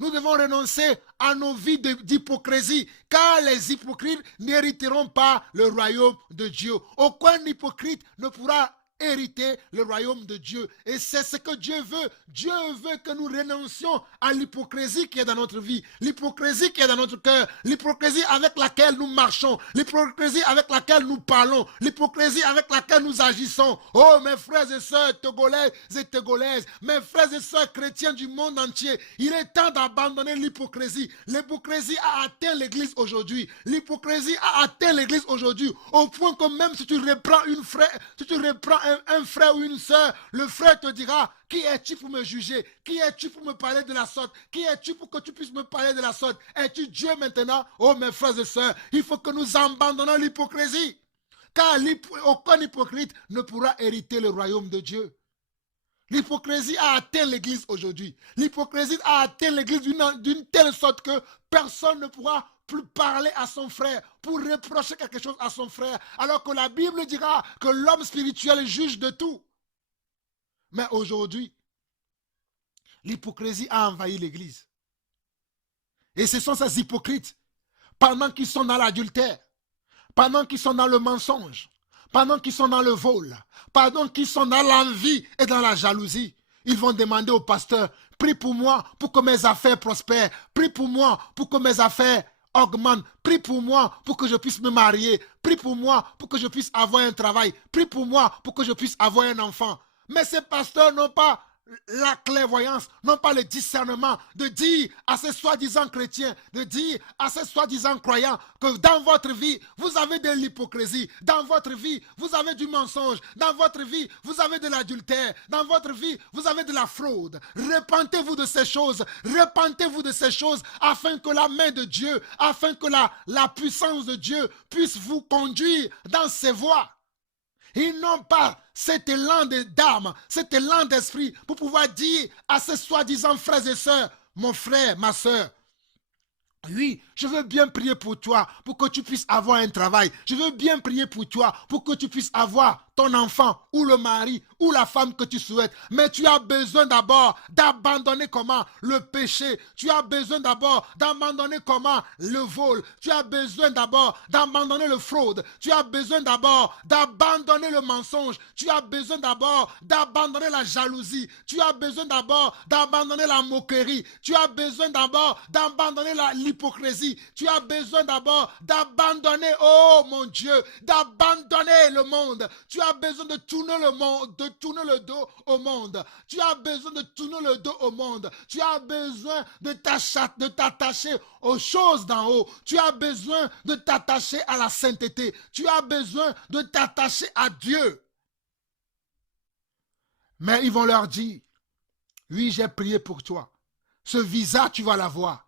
Nous devons renoncer à nos vies d'hypocrisie, car les hypocrites n'hériteront pas le royaume de Dieu. Aucun hypocrite ne pourra hériter le royaume de Dieu. Et c'est ce que Dieu veut. Dieu veut que nous renoncions à l'hypocrisie qui est dans notre vie, l'hypocrisie qui est dans notre cœur, l'hypocrisie avec laquelle nous marchons, l'hypocrisie avec laquelle nous parlons, l'hypocrisie avec laquelle nous agissons. Oh, mes frères et sœurs togolais et togolaises, mes frères et sœurs chrétiens du monde entier, il est temps d'abandonner l'hypocrisie. L'hypocrisie a atteint l'église aujourd'hui. L'hypocrisie a atteint l'église aujourd'hui, au point que même si tu reprends un frère ou une sœur, le frère te dira, qui es-tu pour me juger? Qui es-tu pour me parler de la sorte? Qui es-tu pour que tu puisses me parler de la sorte? Es-tu Dieu maintenant? Oh mes frères et sœurs, il faut que nous abandonnons l'hypocrisie. Car aucun hypocrite ne pourra hériter le royaume de Dieu. L'hypocrisie a atteint l'église aujourd'hui. L'hypocrisie a atteint l'église d'une telle sorte que personne ne pourra plus parler à son frère, pour reprocher quelque chose à son frère, alors que la Bible dira que l'homme spirituel juge de tout. Mais aujourd'hui, l'hypocrisie a envahi l'église. Et ce sont ces hypocrites, pendant qu'ils sont dans l'adultère, pendant qu'ils sont dans le mensonge, pendant qu'ils sont dans le vol, pendant qu'ils sont dans l'envie et dans la jalousie, ils vont demander au pasteur, prie pour moi pour que mes affaires prospèrent, prie pour moi pour que mes affaires augmente, prie pour moi pour que je puisse me marier, prie pour moi pour que je puisse avoir un travail, prie pour moi pour que je puisse avoir un enfant. Mais ces pasteurs n'ont pas la clairvoyance, n'ont pas le discernement de dire à ces soi-disant chrétiens, de dire à ces soi-disant croyants que dans votre vie, vous avez de l'hypocrisie, dans votre vie, vous avez du mensonge, dans votre vie, vous avez de l'adultère, dans votre vie, vous avez de la fraude. Repentez-vous de ces choses, afin que la main de Dieu, afin que la puissance de Dieu puisse vous conduire dans ses voies. Ils n'ont pas cet élan d'âme, cet élan d'esprit pour pouvoir dire à ces soi-disant frères et sœurs, mon frère, ma sœur, oui, je veux bien prier pour toi, pour que tu puisses avoir un travail. Je veux bien prier pour toi, pour que tu puisses avoir ton enfant ou le mari ou la femme que tu souhaites. Mais tu as besoin d'abord d'abandonner comment? Le péché. Tu as besoin d'abord d'abandonner comment? Le vol. Tu as besoin d'abord d'abandonner le fraude. Tu as besoin d'abord d'abandonner le mensonge. Tu as besoin d'abord d'abandonner la jalousie. Tu as besoin d'abord d'abandonner la moquerie. Tu as besoin d'abord d'abandonner l'hypocrisie. Tu as besoin d'abord d'abandonner, oh mon Dieu, d'abandonner le monde. Tu as besoin de tourner le monde, de tourner le dos au monde. Tu as besoin de tourner le dos au monde. Tu as besoin de t'attacher aux choses d'en haut. Tu as besoin de t'attacher à la sainteté. Tu as besoin de t'attacher à Dieu. Mais ils vont leur dire, oui, j'ai prié pour toi. Ce visa, tu vas l'avoir.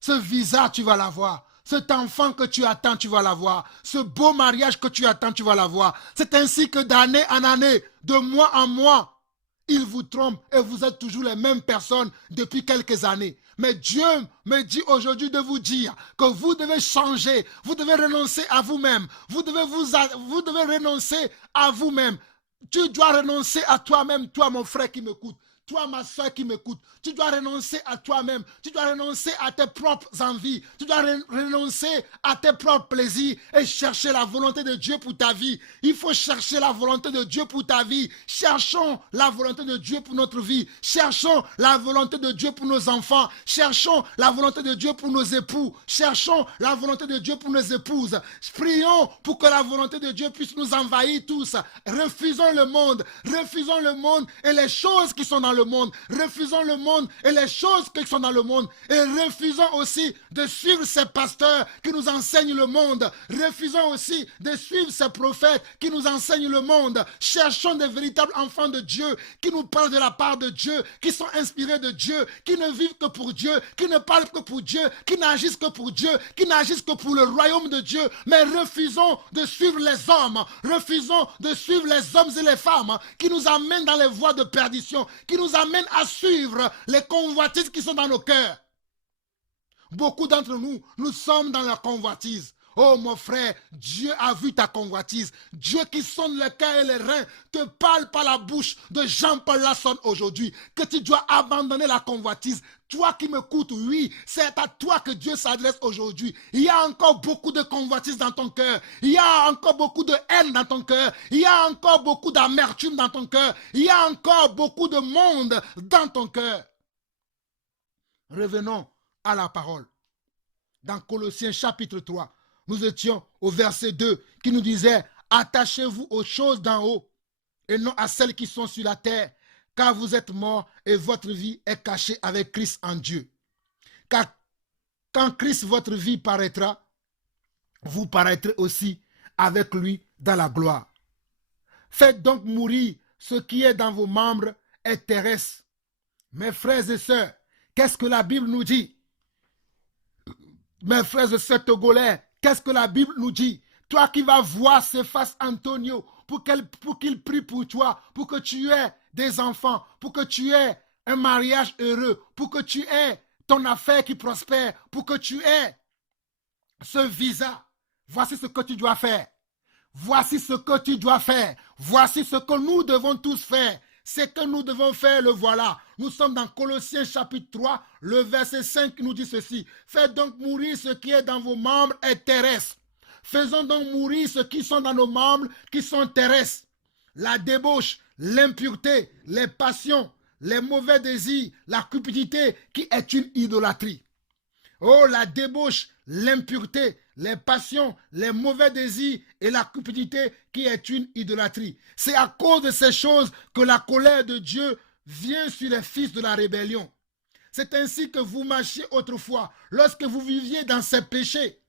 Ce visa, tu vas l'avoir. Cet enfant que tu attends, tu vas l'avoir. Ce beau mariage que tu attends, tu vas l'avoir. C'est ainsi que d'année en année, de mois en mois, ils vous trompent et vous êtes toujours les mêmes personnes depuis quelques années. Mais Dieu me dit aujourd'hui de vous dire que vous devez changer, vous devez renoncer à vous-même, vous devez renoncer à vous-même. Tu dois renoncer à toi-même, toi mon frère qui m'écoute. Toi, ma soeur qui m'écoute, tu dois renoncer à toi-même. Tu dois renoncer à tes propres envies. Tu dois renoncer à tes propres plaisirs et chercher la volonté de Dieu pour ta vie. Il faut chercher la volonté de Dieu pour ta vie. Cherchons la volonté de Dieu pour notre vie. Cherchons la volonté de Dieu pour nos enfants. Cherchons la volonté de Dieu pour nos époux. Cherchons la volonté de Dieu pour nos épouses. Prions pour que la volonté de Dieu puisse nous envahir tous. Refusons le monde et les choses qui sont dans le monde. Refusons le monde et les choses qui sont dans le monde. Et refusons aussi de suivre ces pasteurs qui nous enseignent le monde. Refusons aussi de suivre ces prophètes qui nous enseignent le monde. Cherchons des véritables enfants de Dieu qui nous parlent de la part de Dieu, qui sont inspirés de Dieu, qui ne vivent que pour Dieu, qui ne parlent que pour Dieu, qui n'agissent que pour Dieu, qui n'agissent que pour le royaume de Dieu. Mais refusons de suivre les hommes. Refusons de suivre les hommes et les femmes qui nous amènent dans les voies de perdition, qui nous amène à suivre les convoitises qui sont dans nos cœurs. Beaucoup d'entre nous, nous sommes dans la convoitise. Oh mon frère, Dieu a vu ta convoitise. Dieu qui sonne le cœur et les reins te parle par la bouche de Jean-Paul Lasson aujourd'hui. Que tu dois abandonner la convoitise. Toi qui m'écoutes, oui, c'est à toi que Dieu s'adresse aujourd'hui. Il y a encore beaucoup de convoitise dans ton cœur. Il y a encore beaucoup de haine dans ton cœur. Il y a encore beaucoup d'amertume dans ton cœur. Il y a encore beaucoup de monde dans ton cœur. Revenons à la parole. Dans Colossiens chapitre 3, nous étions au verset 2 qui nous disait « Attachez-vous aux choses d'en haut et non à celles qui sont sur la terre, car vous êtes morts et votre vie est cachée avec Christ en Dieu. Car quand Christ, votre vie, paraîtra, vous paraîtrez aussi avec lui dans la gloire. Faites donc mourir ce qui est dans vos membres et terrestres. » Mes frères et sœurs, qu'est-ce que la Bible nous dit? Mes frères et sœurs togolais, qu'est-ce que la Bible nous dit? Toi qui vas voir Cephas Antonio pour qu'il prie pour toi, pour que tu aies des enfants, pour que tu aies un mariage heureux, pour que tu aies ton affaire qui prospère, pour que tu aies ce visa. Voici ce que tu dois faire. Voici ce que tu dois faire. Voici ce que nous devons tous faire. C'est que nous devons faire, le voilà. Nous sommes dans Colossiens chapitre 3, le verset 5 qui nous dit ceci. Faites donc mourir ce qui est dans vos membres et terrestres. Faisons donc mourir ce qui sont dans nos membres qui sont terrestres. La débauche, l'impureté, les passions, les mauvais désirs, la cupidité qui est une idolâtrie. Oh, la débauche, l'impureté, les passions, les mauvais désirs et la cupidité qui est une idolâtrie. C'est à cause de ces choses que la colère de Dieu vient sur les fils de la rébellion. C'est ainsi que vous marchiez autrefois, lorsque vous viviez dans ces péchés.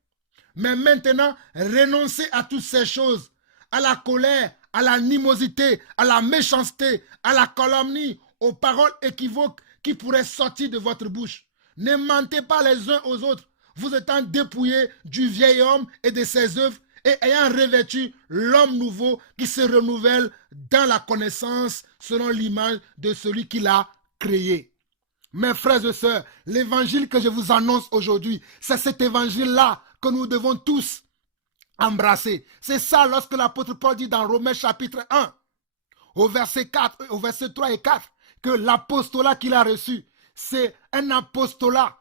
Mais maintenant, renoncez à toutes ces choses, à la colère, à l'animosité, à la méchanceté, à la calomnie, aux paroles équivoques qui pourraient sortir de votre bouche. Ne mentez pas les uns aux autres, vous étant dépouillés du vieil homme et de ses œuvres et ayant revêtu l'homme nouveau qui se renouvelle dans la connaissance selon l'image de celui qui l'a créé. Mes frères et sœurs, l'évangile que je vous annonce aujourd'hui, c'est cet évangile-là que nous devons tous embrasser. C'est ça lorsque l'apôtre Paul dit dans Romains chapitre 1, au verset 4, au verset 3 et 4, que l'apostolat qu'il a reçu, c'est un apostolat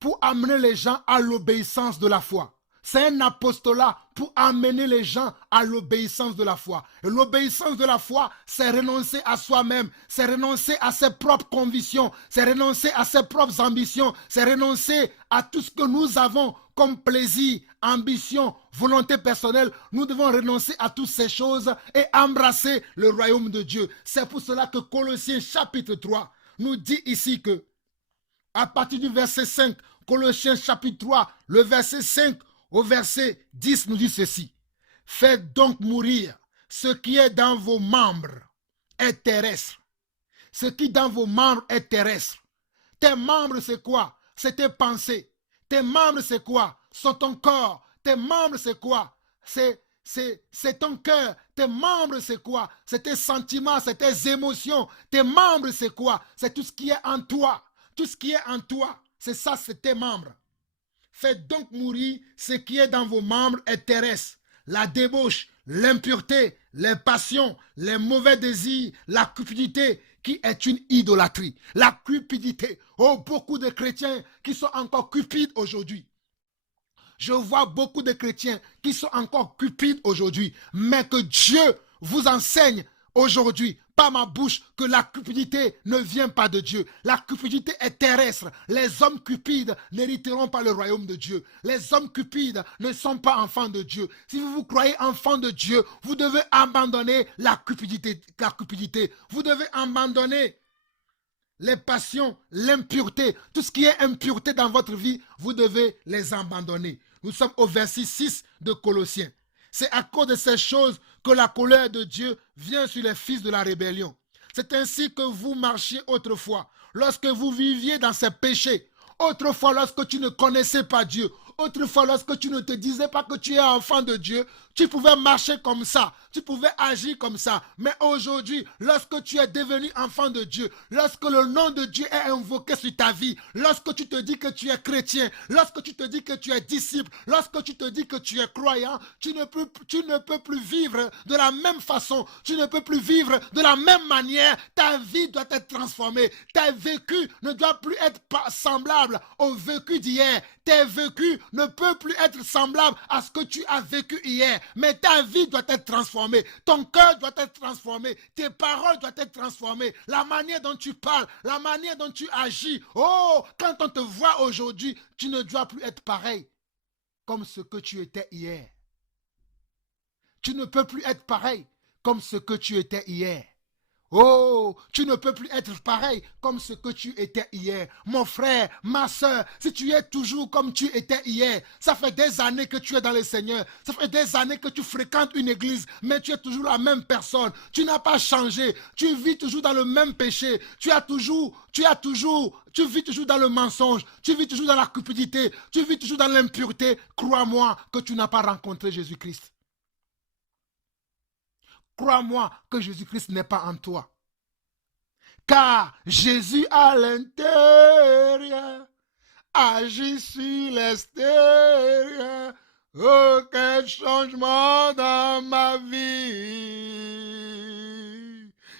pour amener les gens à l'obéissance de la foi. C'est un apostolat pour amener les gens à l'obéissance de la foi. Et l'obéissance de la foi, c'est renoncer à soi-même, c'est renoncer à ses propres convictions, c'est renoncer à ses propres ambitions, c'est renoncer à tout ce que nous avons comme plaisir, ambition, volonté personnelle. Nous devons renoncer à toutes ces choses et embrasser le royaume de Dieu. C'est pour cela que Colossiens chapitre 3 nous dit ici que, à partir du verset 5, Colossiens chapitre 3, le verset 5 au verset 10 nous dit ceci. Faites donc mourir ce qui est dans vos membres est terrestre. Ce qui dans vos membres est terrestre. Tes membres c'est quoi? C'est tes pensées. Tes membres c'est quoi? C'est ton corps. Tes membres c'est quoi? C'est ton cœur. Tes membres c'est quoi? C'est tes sentiments, c'est tes émotions. Tes membres c'est quoi? C'est tout ce qui est en toi. Tout ce qui est en toi, c'est ça, c'est tes membres. Faites donc mourir ce qui est dans vos membres est terrestre. La débauche, l'impureté, les passions, les mauvais désirs, la cupidité qui est une idolâtrie. La cupidité. Oh, beaucoup de chrétiens qui sont encore cupides aujourd'hui. Je vois beaucoup de chrétiens qui sont encore cupides aujourd'hui. Mais que Dieu vous enseigne aujourd'hui, par ma bouche, que la cupidité ne vient pas de Dieu. La cupidité est terrestre. Les hommes cupides n'hériteront pas le royaume de Dieu. Les hommes cupides ne sont pas enfants de Dieu. Si vous vous croyez enfants de Dieu, vous devez abandonner la cupidité. Vous devez abandonner les passions, l'impureté, tout ce qui est impureté dans votre vie, vous devez les abandonner. Nous sommes au verset 6 de Colossiens. C'est à cause de ces choses que la colère de Dieu vient sur les fils de la rébellion. C'est ainsi que vous marchiez autrefois, lorsque vous viviez dans ces péchés. Autrefois, lorsque tu ne connaissais pas Dieu. Autrefois, lorsque tu ne te disais pas que tu es enfant de Dieu, tu pouvais marcher comme ça, tu pouvais agir comme ça. Mais aujourd'hui, lorsque tu es devenu enfant de Dieu, lorsque le nom de Dieu est invoqué sur ta vie, lorsque tu te dis que tu es chrétien, lorsque tu te dis que tu es disciple, lorsque tu te dis que tu es croyant, tu ne peux plus vivre de la même façon, tu ne peux plus vivre de la même manière. Ta vie doit être transformée. Tes vécus ne doivent plus être semblables au vécu d'hier. Tes vécus ne peuvent plus être semblables à ce que tu as vécu hier. Mais ta vie doit être transformée. Ton cœur doit être transformé. Tes paroles doivent être transformées. La manière dont tu parles, la manière dont tu agis. Oh, quand on te voit aujourd'hui, tu ne dois plus être pareil comme ce que tu étais hier. Tu ne peux plus être pareil comme ce que tu étais hier. Oh, tu ne peux plus être pareil comme ce que tu étais hier. Mon frère, ma soeur, si tu es toujours comme tu étais hier, ça fait des années que tu es dans le Seigneur, ça fait des années que tu fréquentes une église, mais tu es toujours la même personne. Tu n'as pas changé, tu vis toujours dans le même péché, tu vis toujours dans le mensonge, tu vis toujours dans la cupidité, tu vis toujours dans l'impureté. Crois-moi que tu n'as pas rencontré Jésus-Christ. Crois-moi que Jésus-Christ n'est pas en toi. Car Jésus à l'intérieur agit sur l'extérieur. Oh, quel changement dans ma vie.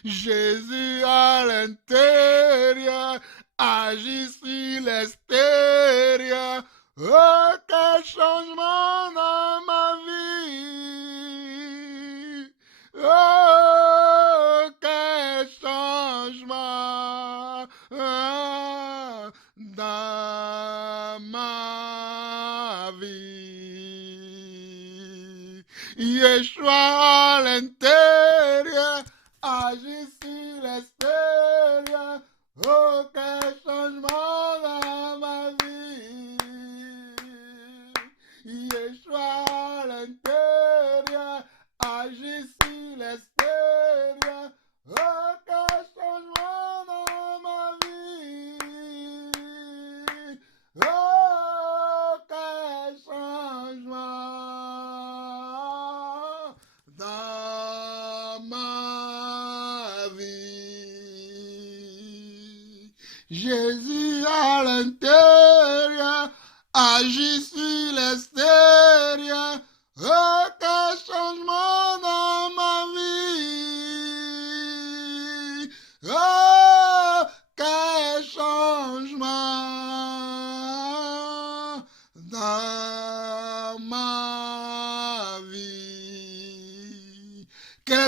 Jésus à l'intérieur agit sur l'extérieur. Oh, quel changement dans ma vie. Oh, quel changement dans ma vie. Yeshua à l'intérieur, agit sur l'extérieur. Oh, quel changement dans ma vie. Yeshua à l'intérieur, agis sur l'extérieur. Oh, quel changement dans ma vie. Oh, quel changement dans ma vie. Jésus à l'intérieur, agit sur l'extérieur.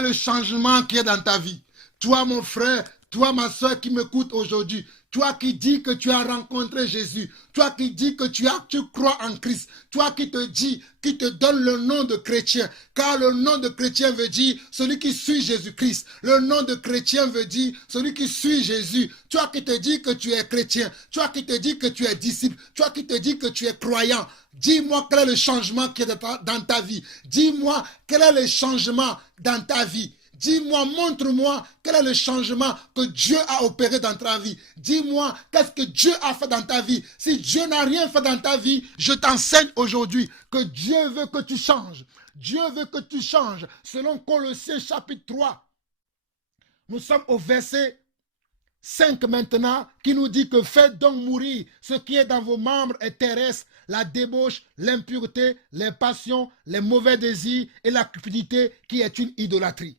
le changement qui est dans ta vie? Toi, mon frère, toi, ma soeur qui m'écoute aujourd'hui, toi qui dis que tu as rencontré Jésus, toi qui dis que tu crois en Christ, toi qui te dis, qui te donne le nom de chrétien, car le nom de chrétien veut dire celui qui suit Jésus-Christ. Le nom de chrétien veut dire celui qui suit Jésus. Toi qui te dis que tu es chrétien, toi qui te dis que tu es disciple, toi qui te dis que tu es croyant, dis-moi quel est le changement qui est dans ta vie. Dis-moi quel est le changement dans ta vie. Dis-moi, montre-moi quel est le changement que Dieu a opéré dans ta vie. Dis-moi, qu'est-ce que Dieu a fait dans ta vie. Si Dieu n'a rien fait dans ta vie, je t'enseigne aujourd'hui que Dieu veut que tu changes. Dieu veut que tu changes. Selon Colossiens chapitre 3, nous sommes au verset 5 maintenant, qui nous dit que faites donc mourir ce qui est dans vos membres et terrestres, la débauche, l'impureté, les passions, les mauvais désirs et la cupidité qui est une idolâtrie.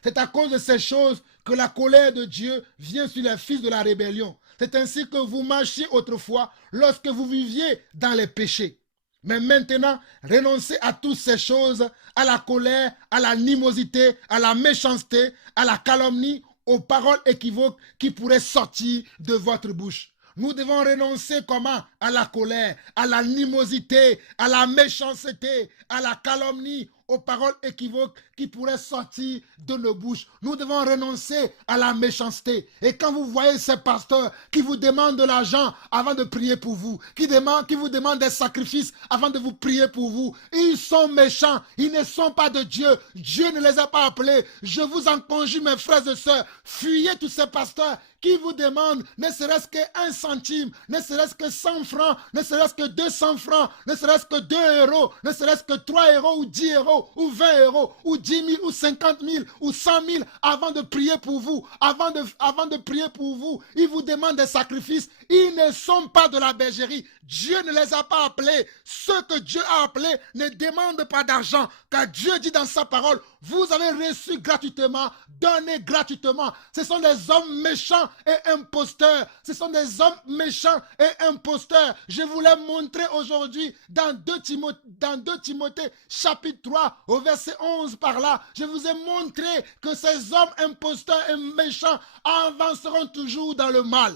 C'est à cause de ces choses que la colère de Dieu vient sur les fils de la rébellion. C'est ainsi que vous marchiez autrefois lorsque vous viviez dans les péchés. Mais maintenant, renoncez à toutes ces choses, à la colère, à l'animosité, à la méchanceté, à la calomnie, aux paroles équivoques qui pourraient sortir de votre bouche. Nous devons renoncer comment? À la colère, à l'animosité, à la méchanceté, à la calomnie, aux paroles équivoques qui pourraient sortir de nos bouches. Nous devons renoncer à la méchanceté. Et quand vous voyez ces pasteurs qui vous demandent de l'argent avant de prier pour vous, qui vous demandent des sacrifices avant de vous prier pour vous, ils sont méchants, ils ne sont pas de Dieu. Dieu ne les a pas appelés. Je vous en conjure, mes frères et sœurs, fuyez tous ces pasteurs qui vous demandent ne serait-ce qu'un centime, ne serait-ce que 100 francs, ne serait-ce que 200 francs, ne serait-ce que 2 euros, ne serait-ce que 3 euros ou 10 euros ou 20 euros ou 10 000 ou 50 000 ou 100 000 avant de prier pour vous. Avant de prier pour vous, ils vous demandent des sacrifices. Ils ne sont pas de la bergerie. Dieu ne les a pas appelés. Ceux que Dieu a appelés ne demandent pas d'argent, car Dieu dit dans sa parole, vous avez reçu gratuitement, donnez gratuitement. Ce sont des hommes méchants et imposteurs. Ce sont des hommes méchants et imposteurs. Je voulais montrer aujourd'hui dans 2 Timothée chapitre 3 au verset 11 par là. Je vous ai montré que ces hommes imposteurs et méchants avanceront toujours dans le mal.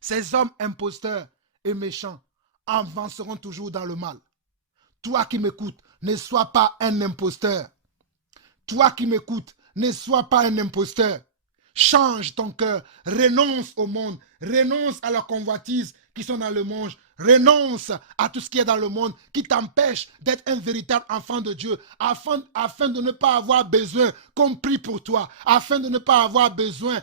Ces hommes imposteurs et méchants avanceront toujours dans le mal. Toi qui m'écoutes, ne sois pas un imposteur. Toi qui m'écoutes, ne sois pas un imposteur. Change ton cœur, renonce au monde, renonce à la convoitise qui sont dans le monde, renonce à tout ce qui est dans le monde qui t'empêche d'être un véritable enfant de Dieu, afin de ne pas avoir besoin qu'on prie pour toi, afin de ne pas avoir besoin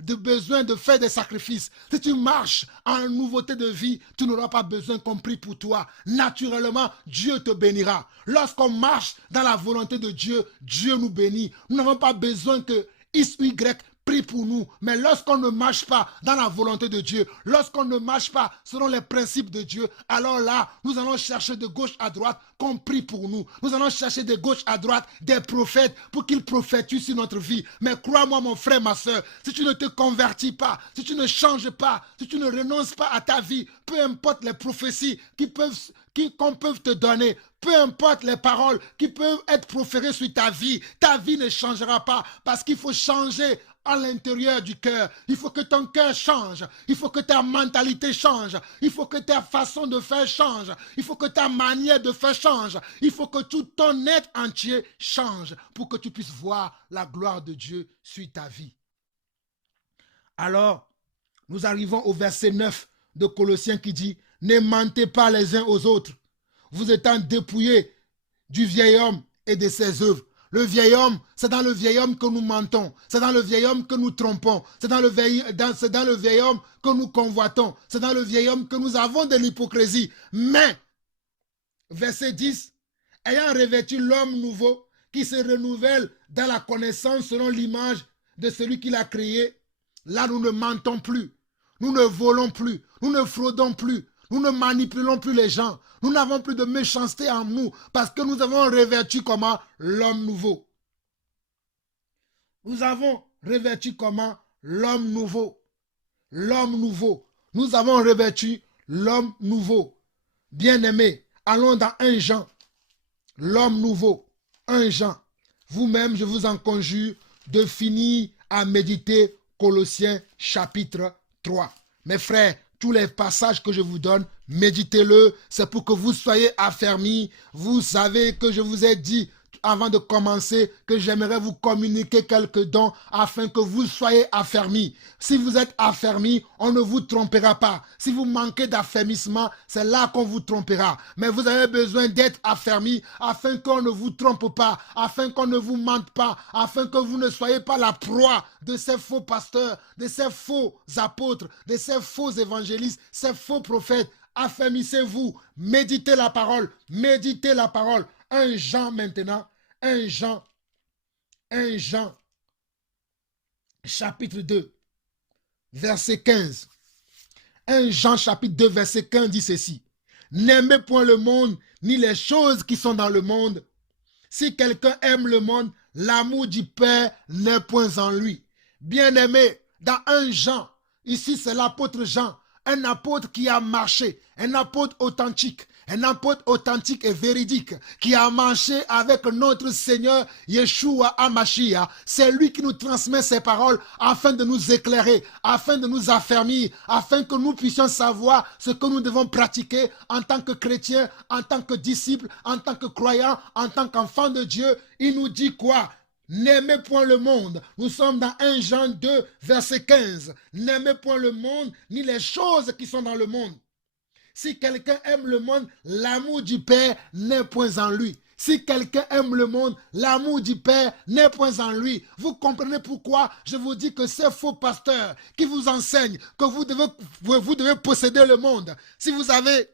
de faire des sacrifices. Si tu marches en nouveauté de vie, tu n'auras pas besoin qu'on prie pour toi. Naturellement, Dieu te bénira. Lorsqu'on marche dans la volonté de Dieu, Dieu nous bénit. Nous n'avons pas besoin que X ou Y prie pour nous. Mais lorsqu'on ne marche pas dans la volonté de Dieu, lorsqu'on ne marche pas selon les principes de Dieu, alors là, nous allons chercher de gauche à droite qu'on prie pour nous. Nous allons chercher de gauche à droite des prophètes pour qu'ils prophétisent sur notre vie. Mais crois-moi, mon frère, ma soeur, si tu ne te convertis pas, si tu ne changes pas, si tu ne renonces pas à ta vie, peu importe les prophéties qu'on peut te donner, peu importe les paroles qui peuvent être proférées sur ta vie ne changera pas parce qu'il faut changer à l'intérieur du cœur. Il faut que ton cœur change. Il faut que ta mentalité change. Il faut que ta façon de faire change. Il faut que ta manière de faire change. Il faut que tout ton être entier change pour que tu puisses voir la gloire de Dieu sur ta vie. Alors, nous arrivons au verset 9 de Colossiens qui dit « Ne mentez pas les uns aux autres, vous étant dépouillés du vieil homme et de ses œuvres. » Le vieil homme, c'est dans le vieil homme que nous mentons. C'est dans le vieil homme que nous trompons. C'est dans le vieil homme que nous convoitons. C'est dans le vieil homme que nous avons de l'hypocrisie. Mais, verset 10, ayant revêtu l'homme nouveau qui se renouvelle dans la connaissance selon l'image de celui qui l'a créé, là nous ne mentons plus. Nous ne volons plus. Nous ne fraudons plus. Nous ne manipulons plus les gens. Nous n'avons plus de méchanceté en nous parce que nous avons revêtu comment? L'homme nouveau. Nous avons revêtu comment? L'homme nouveau. L'homme nouveau. Nous avons revêtu l'homme nouveau. Bien-aimé, allons dans 1 Jean. L'homme nouveau. 1 Jean. Vous-même, je vous en conjure de finir à méditer Colossiens chapitre 3. Mes frères, tous les passages que je vous donne, méditez-le. C'est pour que vous soyez affermis. Vous savez que je vous ai dit avant de commencer que j'aimerais vous communiquer quelques dons afin que vous soyez affermis. Si vous êtes affermis, on ne vous trompera pas. Si vous manquez d'affermissement, c'est là qu'on vous trompera. Mais vous avez besoin d'être affermis afin qu'on ne vous trompe pas, afin qu'on ne vous mente pas, afin que vous ne soyez pas la proie de ces faux pasteurs, de ces faux apôtres, de ces faux évangélistes, ces faux prophètes. Affermissez-vous, méditez la parole, méditez la parole. 1 Jean maintenant, 1 Jean, chapitre 2, verset 15. 1 Jean chapitre 2, verset 15 dit ceci. N'aimez point le monde, ni les choses qui sont dans le monde. Si quelqu'un aime le monde, l'amour du Père n'est point en lui. Bien-aimé, dans 1 Jean, ici c'est l'apôtre Jean, un apôtre qui a marché, un apôtre authentique et véridique, qui a marché avec notre Seigneur Yeshua HaMashiach. C'est lui qui nous transmet ses paroles afin de nous éclairer, afin de nous affermir, afin que nous puissions savoir ce que nous devons pratiquer en tant que chrétiens, en tant que disciples, en tant que croyants, en tant qu'enfants de Dieu. Il nous dit quoi? N'aimez point le monde. Nous sommes dans 1 Jean 2, verset 15. N'aimez point le monde, ni les choses qui sont dans le monde. Si quelqu'un aime le monde, l'amour du Père n'est point en lui. Si quelqu'un aime le monde, l'amour du Père n'est point en lui. Vous comprenez pourquoi je vous dis que ces faux pasteurs qui vous enseignent que vous devez posséder le monde. Si vous avez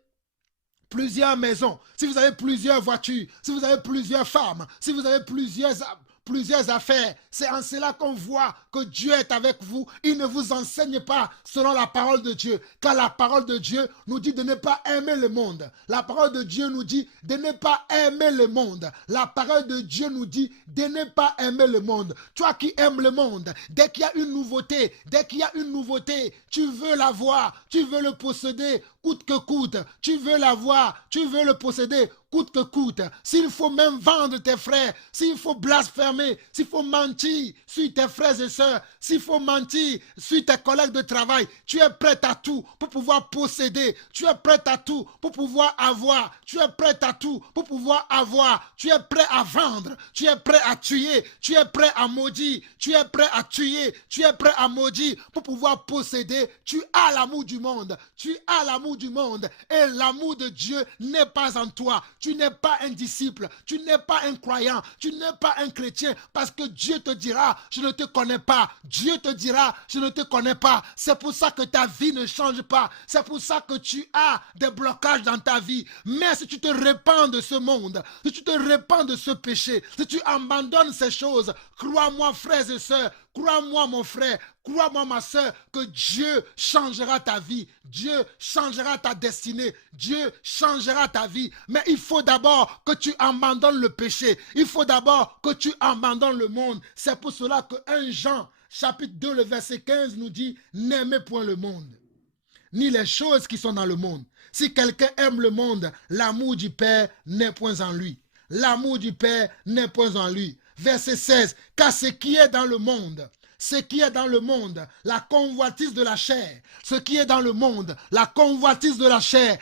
plusieurs maisons, si vous avez plusieurs voitures, si vous avez plusieurs femmes, si vous avez plusieurs affaires, c'est en cela qu'on voit que Dieu est avec vous. Il ne vous enseigne pas selon la parole de Dieu, car la parole de Dieu nous dit de ne pas aimer le monde. La parole de Dieu nous dit de ne pas aimer le monde. La parole de Dieu nous dit de ne pas aimer le monde. Toi qui aimes le monde, dès qu'il y a une nouveauté, tu veux la voir, tu veux le posséder, coûte que coûte. Tu veux la voir, tu veux le posséder, coûte que coûte. S'il faut même vendre tes frères, s'il faut blasphémer, s'il faut mentir sur tes frères et sœurs, s'il faut mentir sur tes collègues de travail, tu es prêt à tout pour pouvoir posséder, tu es prêt à tout pour pouvoir avoir, tu es prêt à tout pour pouvoir avoir, tu es prêt à vendre, tu es prêt à tuer, tu es prêt à maudire, tu es prêt à tuer, tu es prêt à maudire pour pouvoir posséder. Tu as l'amour du monde, tu as l'amour du monde et l'amour de Dieu n'est pas en toi. Tu n'es pas un disciple, tu n'es pas un croyant, tu n'es pas un chrétien parce que Dieu te dira, je ne te connais pas. Dieu te dira, je ne te connais pas. C'est pour ça que ta vie ne change pas. C'est pour ça que tu as des blocages dans ta vie. Mais si tu te répands de ce monde, si tu te répands de ce péché, si tu abandonnes ces choses, crois-moi frères et sœurs, crois-moi mon frère, crois-moi ma soeur, que Dieu changera ta vie, Dieu changera ta destinée, Dieu changera ta vie. Mais il faut d'abord que tu abandonnes le péché, il faut d'abord que tu abandonnes le monde. C'est pour cela que 1 Jean chapitre 2 le verset 15 nous dit « N'aimez point le monde, ni les choses qui sont dans le monde. Si quelqu'un aime le monde, l'amour du Père n'est point en lui. » L'amour du Père n'est point en lui. Verset 16, car ce qui est dans le monde, la convoitise de la chair, ce qui est dans le monde, la convoitise de la chair,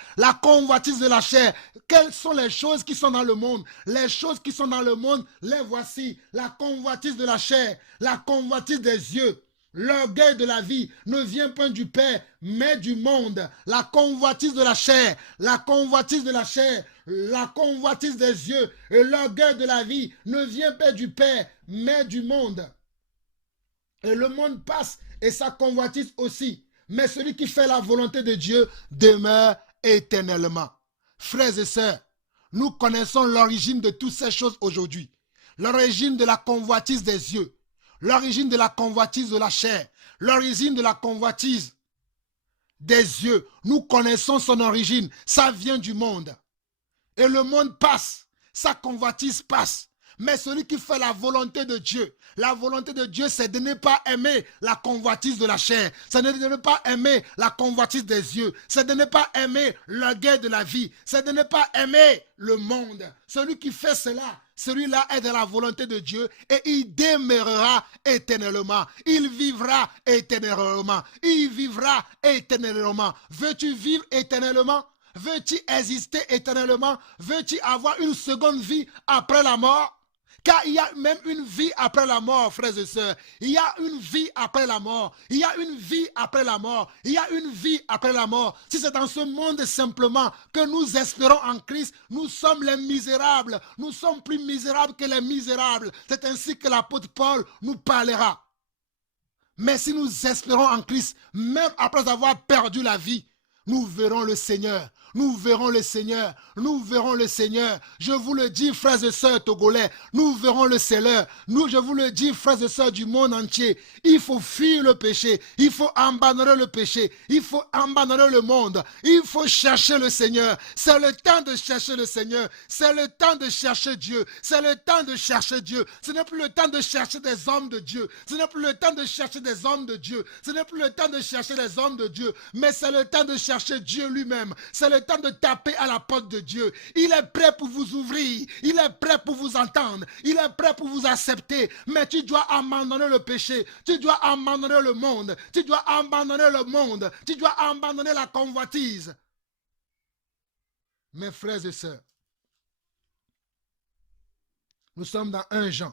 quelles sont les choses qui sont dans le monde? Les choses qui sont dans le monde, les voici, la convoitise de la chair, la convoitise des yeux. L'orgueil de la vie ne vient point du Père, mais du monde. La convoitise de la chair, la convoitise des yeux et l'orgueil de la vie ne vient pas du Père, mais du monde. Et le monde passe et sa convoitise aussi. Mais celui qui fait la volonté de Dieu demeure éternellement. Frères et sœurs, nous connaissons l'origine de toutes ces choses aujourd'hui. L'origine de la convoitise des yeux. L'origine de la convoitise de la chair, l'origine de la convoitise des yeux. Nous connaissons son origine, ça vient du monde. Et le monde passe, sa convoitise passe. Mais celui qui fait la volonté de Dieu, c'est de ne pas aimer la convoitise de la chair, c'est de ne pas aimer la convoitise des yeux, c'est de ne pas aimer l'orgueil de la vie, c'est de ne pas aimer le monde. Celui qui fait cela, celui-là est dans la volonté de Dieu et il demeurera éternellement. Il vivra éternellement. Il vivra éternellement. Veux-tu vivre éternellement? Veux-tu exister éternellement? Veux-tu avoir une seconde vie après la mort? Car il y a même une vie après la mort, frères et sœurs. Il y a une vie après la mort. Il y a une vie après la mort. Il y a une vie après la mort. Si c'est dans ce monde simplement que nous espérons en Christ, nous sommes les misérables. Nous sommes plus misérables que les misérables. C'est ainsi que l'apôtre Paul nous parlera. Mais si nous espérons en Christ, même après avoir perdu la vie, nous verrons le Seigneur. Nous verrons le Seigneur. Nous verrons le Seigneur. Je vous le dis, frères et sœurs togolais, nous verrons le Seigneur. Je vous le dis, frères et sœurs du monde entier, il faut fuir le péché. Il faut abandonner le péché. Il faut abandonner le monde. Il faut chercher le Seigneur. C'est le temps de chercher le Seigneur. C'est le temps de chercher Dieu. C'est le temps de chercher Dieu. Ce n'est plus le temps de chercher des hommes de Dieu. Ce n'est plus le temps de chercher des hommes de Dieu. Ce n'est plus le temps de chercher des hommes de Dieu. Mais c'est le temps de chercher Dieu lui-même. C'est le temps de taper à la porte de Dieu. Il est prêt pour vous ouvrir. Il est prêt pour vous entendre. Il est prêt pour vous accepter. Mais tu dois abandonner le péché. Tu dois abandonner le monde. Tu dois abandonner le monde. Tu dois abandonner la convoitise. Mes frères et sœurs, nous sommes dans 1 Jean,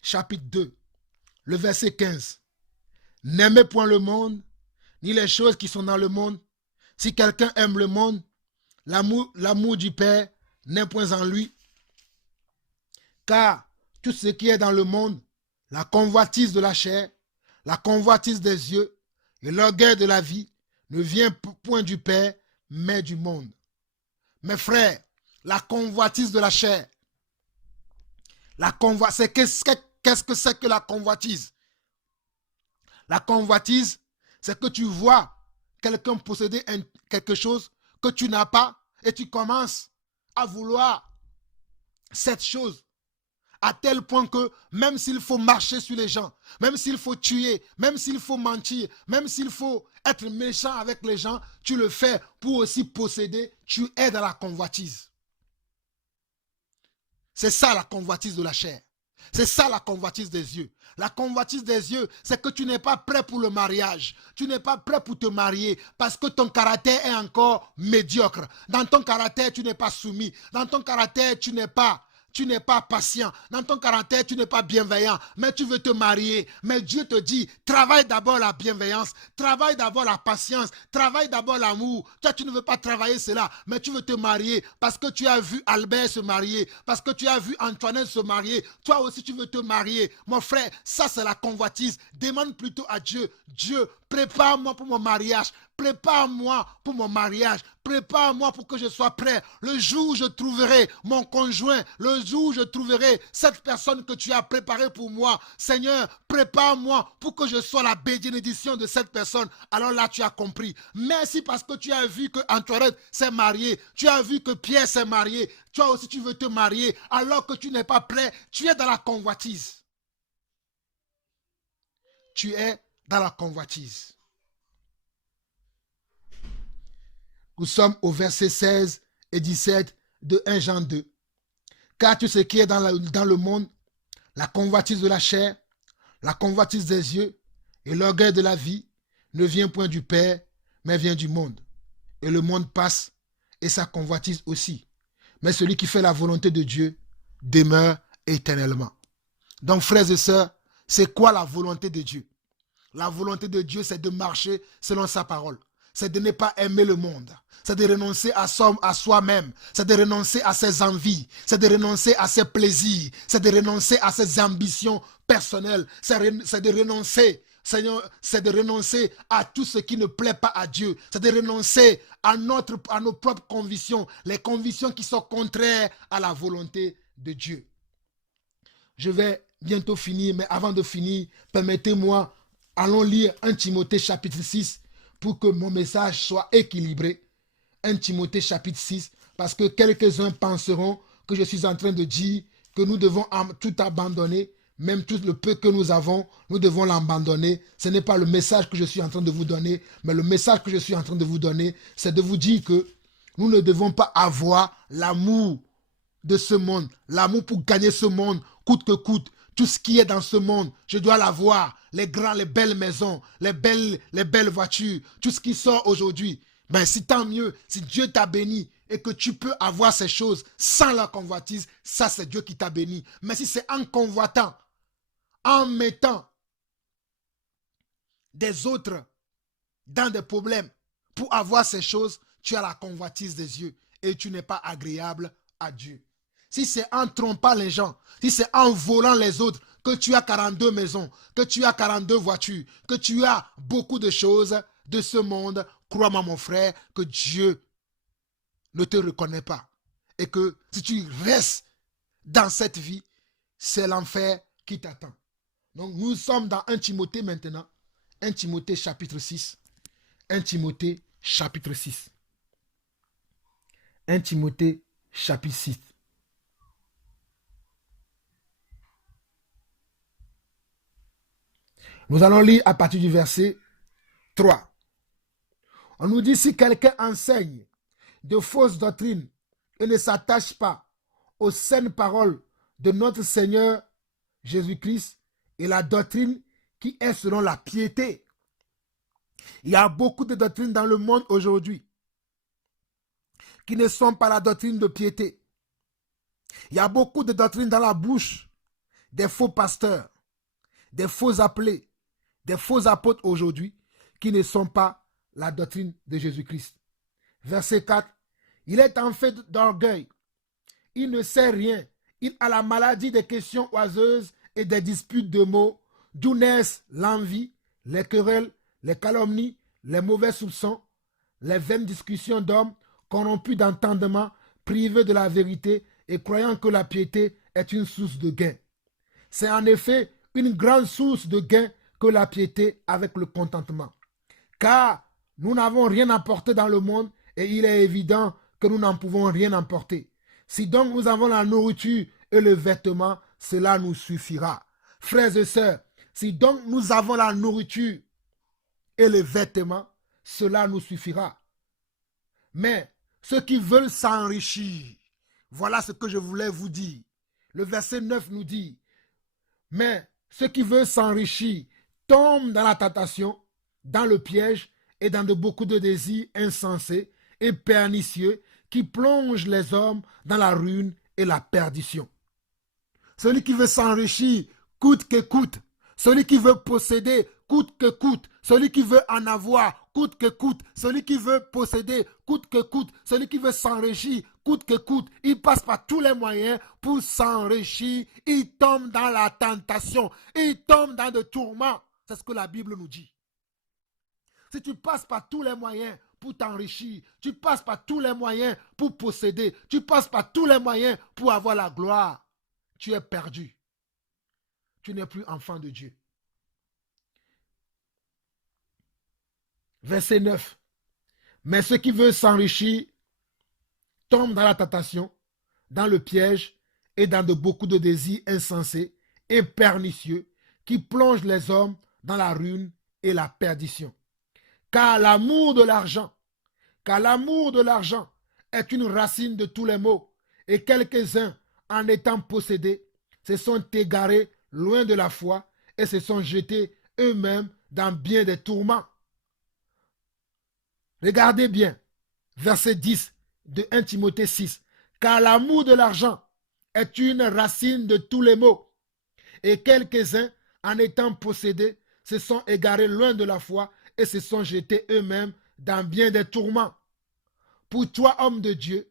chapitre 2, le verset 15. N'aimez point le monde, ni les choses qui sont dans le monde. Si quelqu'un aime le monde, l'amour du Père n'est point en lui. Car tout ce qui est dans le monde, la convoitise de la chair, la convoitise des yeux et l'orgueil de la vie, ne vient point du Père, mais du monde. Mes frères, la convoitise de la chair, qu'est-ce que c'est que la convoitise? La convoitise, c'est que tu vois quelqu'un posséder quelque chose que tu n'as pas et tu commences à vouloir cette chose à tel point que même s'il faut marcher sur les gens, même s'il faut tuer, même s'il faut mentir, même s'il faut être méchant avec les gens, tu le fais pour aussi posséder, tu es dans la convoitise. C'est ça la convoitise de la chair. C'est ça la convoitise des yeux. La convoitise des yeux, c'est que tu n'es pas prêt pour le mariage. Tu n'es pas prêt pour te marier parce que ton caractère est encore médiocre. Dans ton caractère, tu n'es pas soumis. Dans ton caractère, tu n'es pas patient. Dans ton caractère, tu n'es pas bienveillant. Mais tu veux te marier. Mais Dieu te dit, travaille d'abord la bienveillance. Travaille d'abord la patience. Travaille d'abord l'amour. Toi, tu ne veux pas travailler cela. Mais tu veux te marier parce que tu as vu Albert se marier. Parce que tu as vu Antoinette se marier. Toi aussi, tu veux te marier. Mon frère, ça, c'est la convoitise. Demande plutôt à Dieu. Dieu, prépare-moi pour mon mariage. Prépare-moi pour mon mariage. Prépare-moi pour que je sois prêt. Le jour où je trouverai mon conjoint, le jour où je trouverai cette personne que tu as préparée pour moi, Seigneur, prépare-moi pour que je sois la bénédiction de cette personne. Alors là, tu as compris. Merci parce que tu as vu que Antoinette s'est mariée. Tu as vu que Pierre s'est marié. Toi aussi, tu veux te marier alors que tu n'es pas prêt. Tu es dans la convoitise. Tu es dans la convoitise. Nous sommes au verset 16 et 17 de 1 Jean 2. Car tout ce qui est dans le monde, la convoitise de la chair, la convoitise des yeux et l'orgueil de la vie, ne vient point du Père, mais vient du monde. Et le monde passe et sa convoitise aussi. Mais celui qui fait la volonté de Dieu demeure éternellement. Donc, frères et sœurs, c'est quoi la volonté de Dieu? La volonté de Dieu, c'est de marcher selon sa parole. C'est de ne pas aimer le monde. C'est de renoncer à soi-même. C'est de renoncer à ses envies. C'est de renoncer à ses plaisirs. C'est de renoncer à ses ambitions personnelles. C'est de renoncer, Seigneur, c'est de renoncer à tout ce qui ne plaît pas à Dieu. C'est de renoncer à nos propres convictions. Les convictions qui sont contraires à la volonté de Dieu. Je vais bientôt finir, mais avant de finir, permettez-moi, allons lire 1 Timothée chapitre 6 pour que mon message soit équilibré. 1 Timothée chapitre 6, parce que quelques-uns penseront que je suis en train de dire que nous devons tout abandonner, même tout le peu que nous avons, nous devons l'abandonner. Ce n'est pas le message que je suis en train de vous donner, mais le message que je suis en train de vous donner, c'est de vous dire que nous ne devons pas avoir l'amour de ce monde, l'amour pour gagner ce monde, coûte que coûte. Tout ce qui est dans ce monde, je dois l'avoir. Les belles maisons, les belles voitures, tout ce qui sort aujourd'hui. Ben, si tant mieux, si Dieu t'a béni et que tu peux avoir ces choses sans la convoitise, ça c'est Dieu qui t'a béni. Mais si c'est en convoitant, en mettant des autres dans des problèmes pour avoir ces choses, tu as la convoitise des yeux et tu n'es pas agréable à Dieu. Si c'est en trompant les gens, si c'est en volant les autres, que tu as 42 maisons, que tu as 42 voitures, que tu as beaucoup de choses de ce monde, crois-moi mon frère, que Dieu ne te reconnaît pas. Et que si tu restes dans cette vie, c'est l'enfer qui t'attend. Donc nous sommes dans 1 Timothée maintenant. 1 Timothée chapitre 6. 1 Timothée chapitre 6. 1 Timothée chapitre 6. Nous allons lire à partir du verset 3. On nous dit, si quelqu'un enseigne de fausses doctrines et ne s'attache pas aux saines paroles de notre Seigneur Jésus-Christ et la doctrine qui est selon la piété. Il y a beaucoup de doctrines dans le monde aujourd'hui qui ne sont pas la doctrine de piété. Il y a beaucoup de doctrines dans la bouche des faux pasteurs, des faux appelés, des faux apôtres aujourd'hui qui ne sont pas la doctrine de Jésus-Christ. Verset 4. Il est en fait d'orgueil. Il ne sait rien. Il a la maladie des questions oiseuses et des disputes de mots, d'où naissent l'envie, les querelles, les calomnies, les mauvais soupçons, les vaines discussions d'hommes corrompus d'entendement, privés de la vérité et croyant que la piété est une source de gain. C'est en effet une grande source de gain que la piété avec le contentement. Car nous n'avons rien apporté dans le monde et il est évident que nous n'en pouvons rien emporter. Si donc nous avons la nourriture et le vêtement, cela nous suffira. Frères et sœurs, si donc nous avons la nourriture et le vêtement, cela nous suffira. Mais ceux qui veulent s'enrichir, voilà ce que je voulais vous dire. Le verset 9 nous dit, mais ceux qui veulent s'enrichir tombent dans la tentation, dans le piège et dans beaucoup de désirs insensés et pernicieux qui plongent les hommes dans la ruine et la perdition. Celui qui veut s'enrichir coûte que coûte. Celui qui veut posséder coûte que coûte. Celui qui veut en avoir coûte que coûte. Celui qui veut posséder coûte que coûte. Celui qui veut s'enrichir coûte que coûte. Il passe par tous les moyens pour s'enrichir. Il tombe dans la tentation. Il tombe dans le tourment. C'est ce que la Bible nous dit. Si tu passes par tous les moyens pour t'enrichir, tu passes par tous les moyens pour posséder, tu passes par tous les moyens pour avoir la gloire, tu es perdu. Tu n'es plus enfant de Dieu. Verset 9. Mais ceux qui veulent s'enrichir tombent dans la tentation, dans le piège et dans beaucoup de désirs insensés et pernicieux qui plongent les hommes dans la ruine et la perdition. Car l'amour de l'argent est une racine de tous les maux, et quelques-uns, en étant possédés, se sont égarés loin de la foi et se sont jetés eux-mêmes dans bien des tourments. Regardez bien, verset 10 de 1 Timothée 6. Car l'amour de l'argent est une racine de tous les maux, et quelques-uns, en étant possédés, se sont égarés loin de la foi et se sont jetés eux-mêmes dans bien des tourments. Pour toi, homme de Dieu,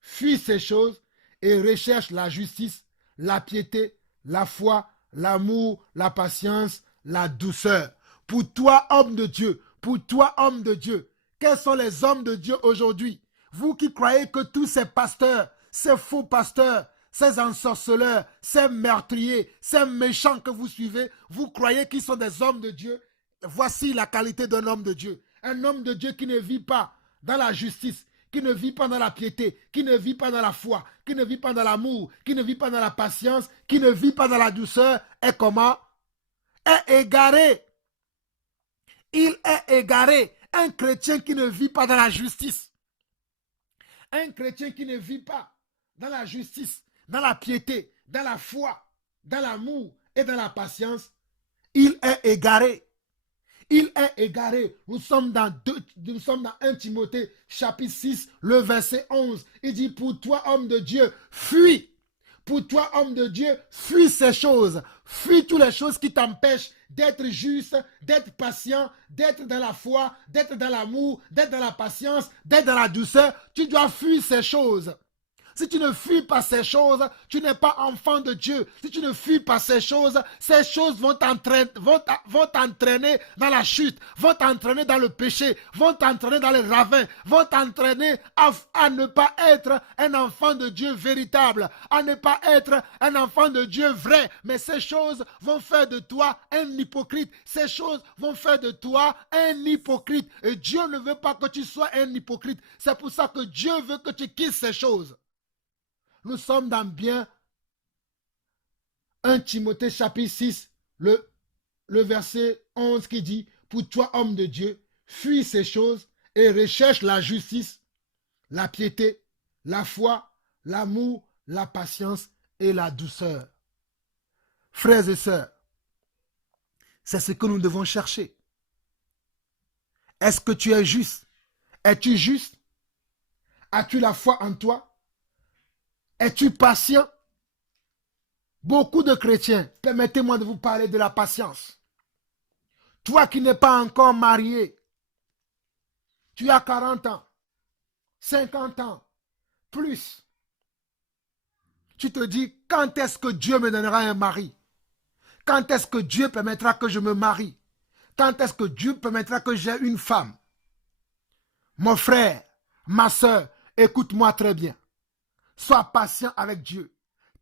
fuis ces choses et recherche la justice, la piété, la foi, l'amour, la patience, la douceur. Pour toi, homme de Dieu, quels sont les hommes de Dieu aujourd'hui? Vous qui croyez que tous ces pasteurs, ces faux pasteurs, ces ensorceleurs, ces meurtriers, ces méchants que vous suivez, vous croyez qu'ils sont des hommes de Dieu? Voici la qualité d'un homme de Dieu. Un homme de Dieu qui ne vit pas dans la justice, qui ne vit pas dans la piété, qui ne vit pas dans la foi, qui ne vit pas dans l'amour, qui ne vit pas dans la patience, qui ne vit pas dans la douceur, est comment? Est égaré. Il est égaré. Un chrétien qui ne vit pas dans la justice. Un chrétien qui ne vit pas dans la justice, dans la piété, dans la foi, dans l'amour et dans la patience, il est égaré. Il est égaré. Nous sommes dans 1 Timothée chapitre 6, le verset 11. Il dit, pour toi, homme de Dieu, fuis. Pour toi, homme de Dieu, fuis ces choses. Fuis toutes les choses qui t'empêchent d'être juste, d'être patient, d'être dans la foi, d'être dans l'amour, d'être dans la patience, d'être dans la douceur. Tu dois fuir ces choses. Si tu ne fuis pas ces choses, tu n'es pas enfant de Dieu. Si tu ne fuis pas ces choses vont t'entraîner dans la chute, vont t'entraîner dans le péché, vont t'entraîner dans les ravins, vont t'entraîner à ne pas être un enfant de Dieu véritable, à ne pas être un enfant de Dieu vrai. Mais ces choses vont faire de toi un hypocrite. Ces choses vont faire de toi un hypocrite. Et Dieu ne veut pas que tu sois un hypocrite. C'est pour ça que Dieu veut que tu quittes ces choses. Nous sommes dans bien 1 Timothée chapitre 6, le verset 11 qui dit, pour toi homme de Dieu, fuis ces choses et recherche la justice, la piété, la foi, l'amour, la patience et la douceur. Frères et sœurs, c'est ce que nous devons chercher. Est-ce que tu es juste? Es-tu juste? As-tu la foi en toi? Es-tu patient? Beaucoup de chrétiens, permettez-moi de vous parler de la patience. Toi qui n'es pas encore marié, tu as 40 ans, 50 ans, plus. Tu te dis, quand est-ce que Dieu me donnera un mari? Quand est-ce que Dieu permettra que je me marie? Quand est-ce que Dieu permettra que j'ai une femme? Mon frère, ma soeur, écoute-moi très bien. Sois patient avec Dieu.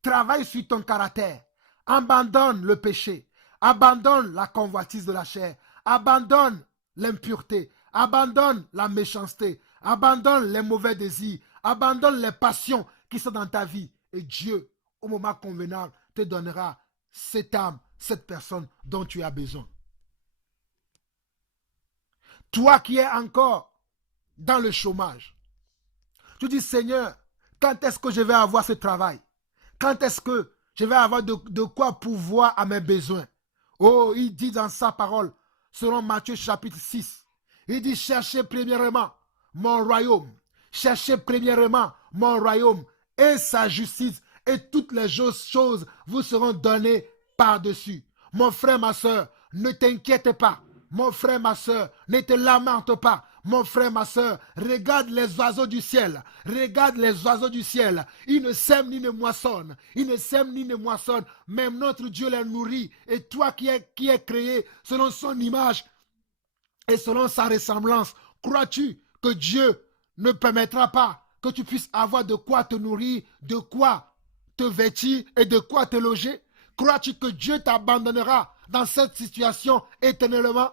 Travaille sur ton caractère. Abandonne le péché. Abandonne la convoitise de la chair. Abandonne l'impureté. Abandonne la méchanceté. Abandonne les mauvais désirs. Abandonne les passions qui sont dans ta vie. Et Dieu, au moment convenable, te donnera cette âme, cette personne dont tu as besoin. Toi qui es encore dans le chômage, tu dis, Seigneur, quand est-ce que je vais avoir ce travail? Quand est-ce que je vais avoir de quoi pourvoir à mes besoins? Oh, il dit dans sa parole, selon Matthieu chapitre 6, il dit, cherchez premièrement mon royaume. Cherchez premièrement mon royaume et sa justice, et toutes les choses vous seront données par-dessus. Mon frère, ma soeur, ne t'inquiète pas. Mon frère, ma soeur, ne te lamente pas. Mon frère, ma soeur, regarde les oiseaux du ciel. Regarde les oiseaux du ciel. Ils ne sèment ni ne moissonnent. Ils ne sèment ni ne moissonnent. Même notre Dieu les nourrit. Et toi qui es créé selon son image et selon sa ressemblance, crois-tu que Dieu ne permettra pas que tu puisses avoir de quoi te nourrir, de quoi te vêtir et de quoi te loger? Crois-tu que Dieu t'abandonnera dans cette situation éternellement?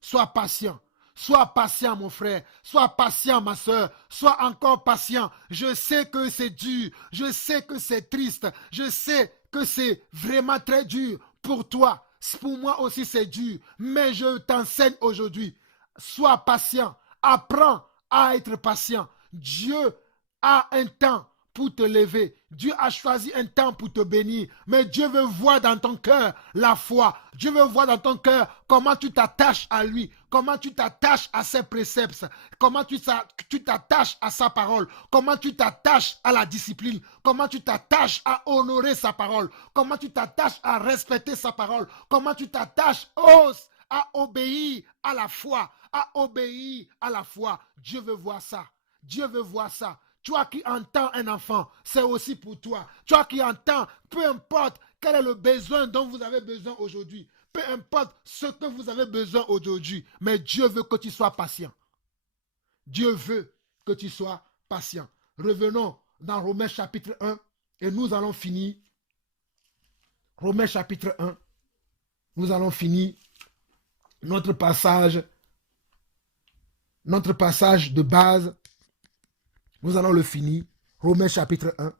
Sois patient. Sois patient, mon frère. Sois patient, ma soeur. Sois encore patient. Je sais que c'est dur. Je sais que c'est triste. Je sais que c'est vraiment très dur pour toi. Pour moi aussi, c'est dur. Mais je t'enseigne aujourd'hui. Sois patient. Apprends à être patient. Dieu a un temps pour te lever. Dieu a choisi un temps pour te bénir. Mais Dieu veut voir dans ton cœur la foi. Dieu veut voir dans ton cœur comment tu t'attaches à lui. Comment tu t'attaches à ses préceptes. Comment tu t'attaches à sa parole. Comment tu t'attaches à la discipline. Comment tu t'attaches à honorer sa parole. Comment tu t'attaches à respecter sa parole. Comment tu t'attaches à obéir à la foi. À obéir à la foi. Dieu veut voir ça. Dieu veut voir ça. Toi qui entends un enfant, c'est aussi pour toi. Toi qui entends, peu importe quel est le besoin dont vous avez besoin aujourd'hui. Peu importe ce que vous avez besoin aujourd'hui. Mais Dieu veut que tu sois patient. Dieu veut que tu sois patient. Revenons dans Romains chapitre 1 et nous allons finir. Romains chapitre 1. Nous allons finir notre passage de base. Nous allons le finir. Romains chapitre 1.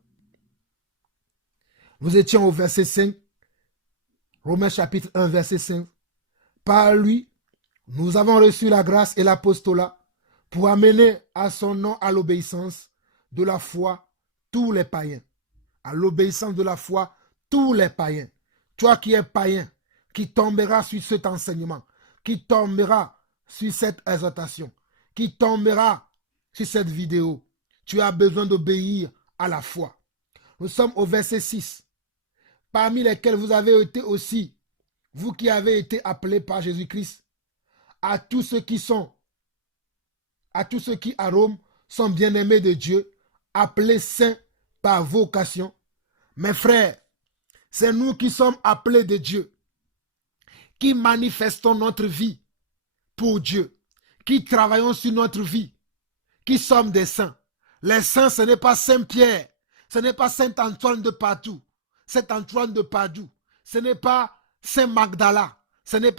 Nous étions au verset 5. Romains chapitre 1, verset 5. Par lui, nous avons reçu la grâce et l'apostolat pour amener à son nom à l'obéissance de la foi tous les païens. À l'obéissance de la foi, tous les païens. Toi qui es païen, qui tomberas sur cet enseignement, qui tombera sur cette exhortation, qui tombera sur cette vidéo, tu as besoin d'obéir à la foi. Nous sommes au verset 6, parmi lesquels vous avez été aussi, vous qui avez été appelés par Jésus-Christ, à tous ceux qui à Rome sont bien-aimés de Dieu, appelés saints par vocation. Mes frères, c'est nous qui sommes appelés de Dieu, qui manifestons notre vie pour Dieu, qui travaillons sur notre vie, qui sommes des saints. Les saints, ce n'est pas Saint-Pierre, ce n'est pas Saint-Antoine de Padoue, Saint-Antoine de Padoue, ce n'est pas Saint-Magdala, ce n'est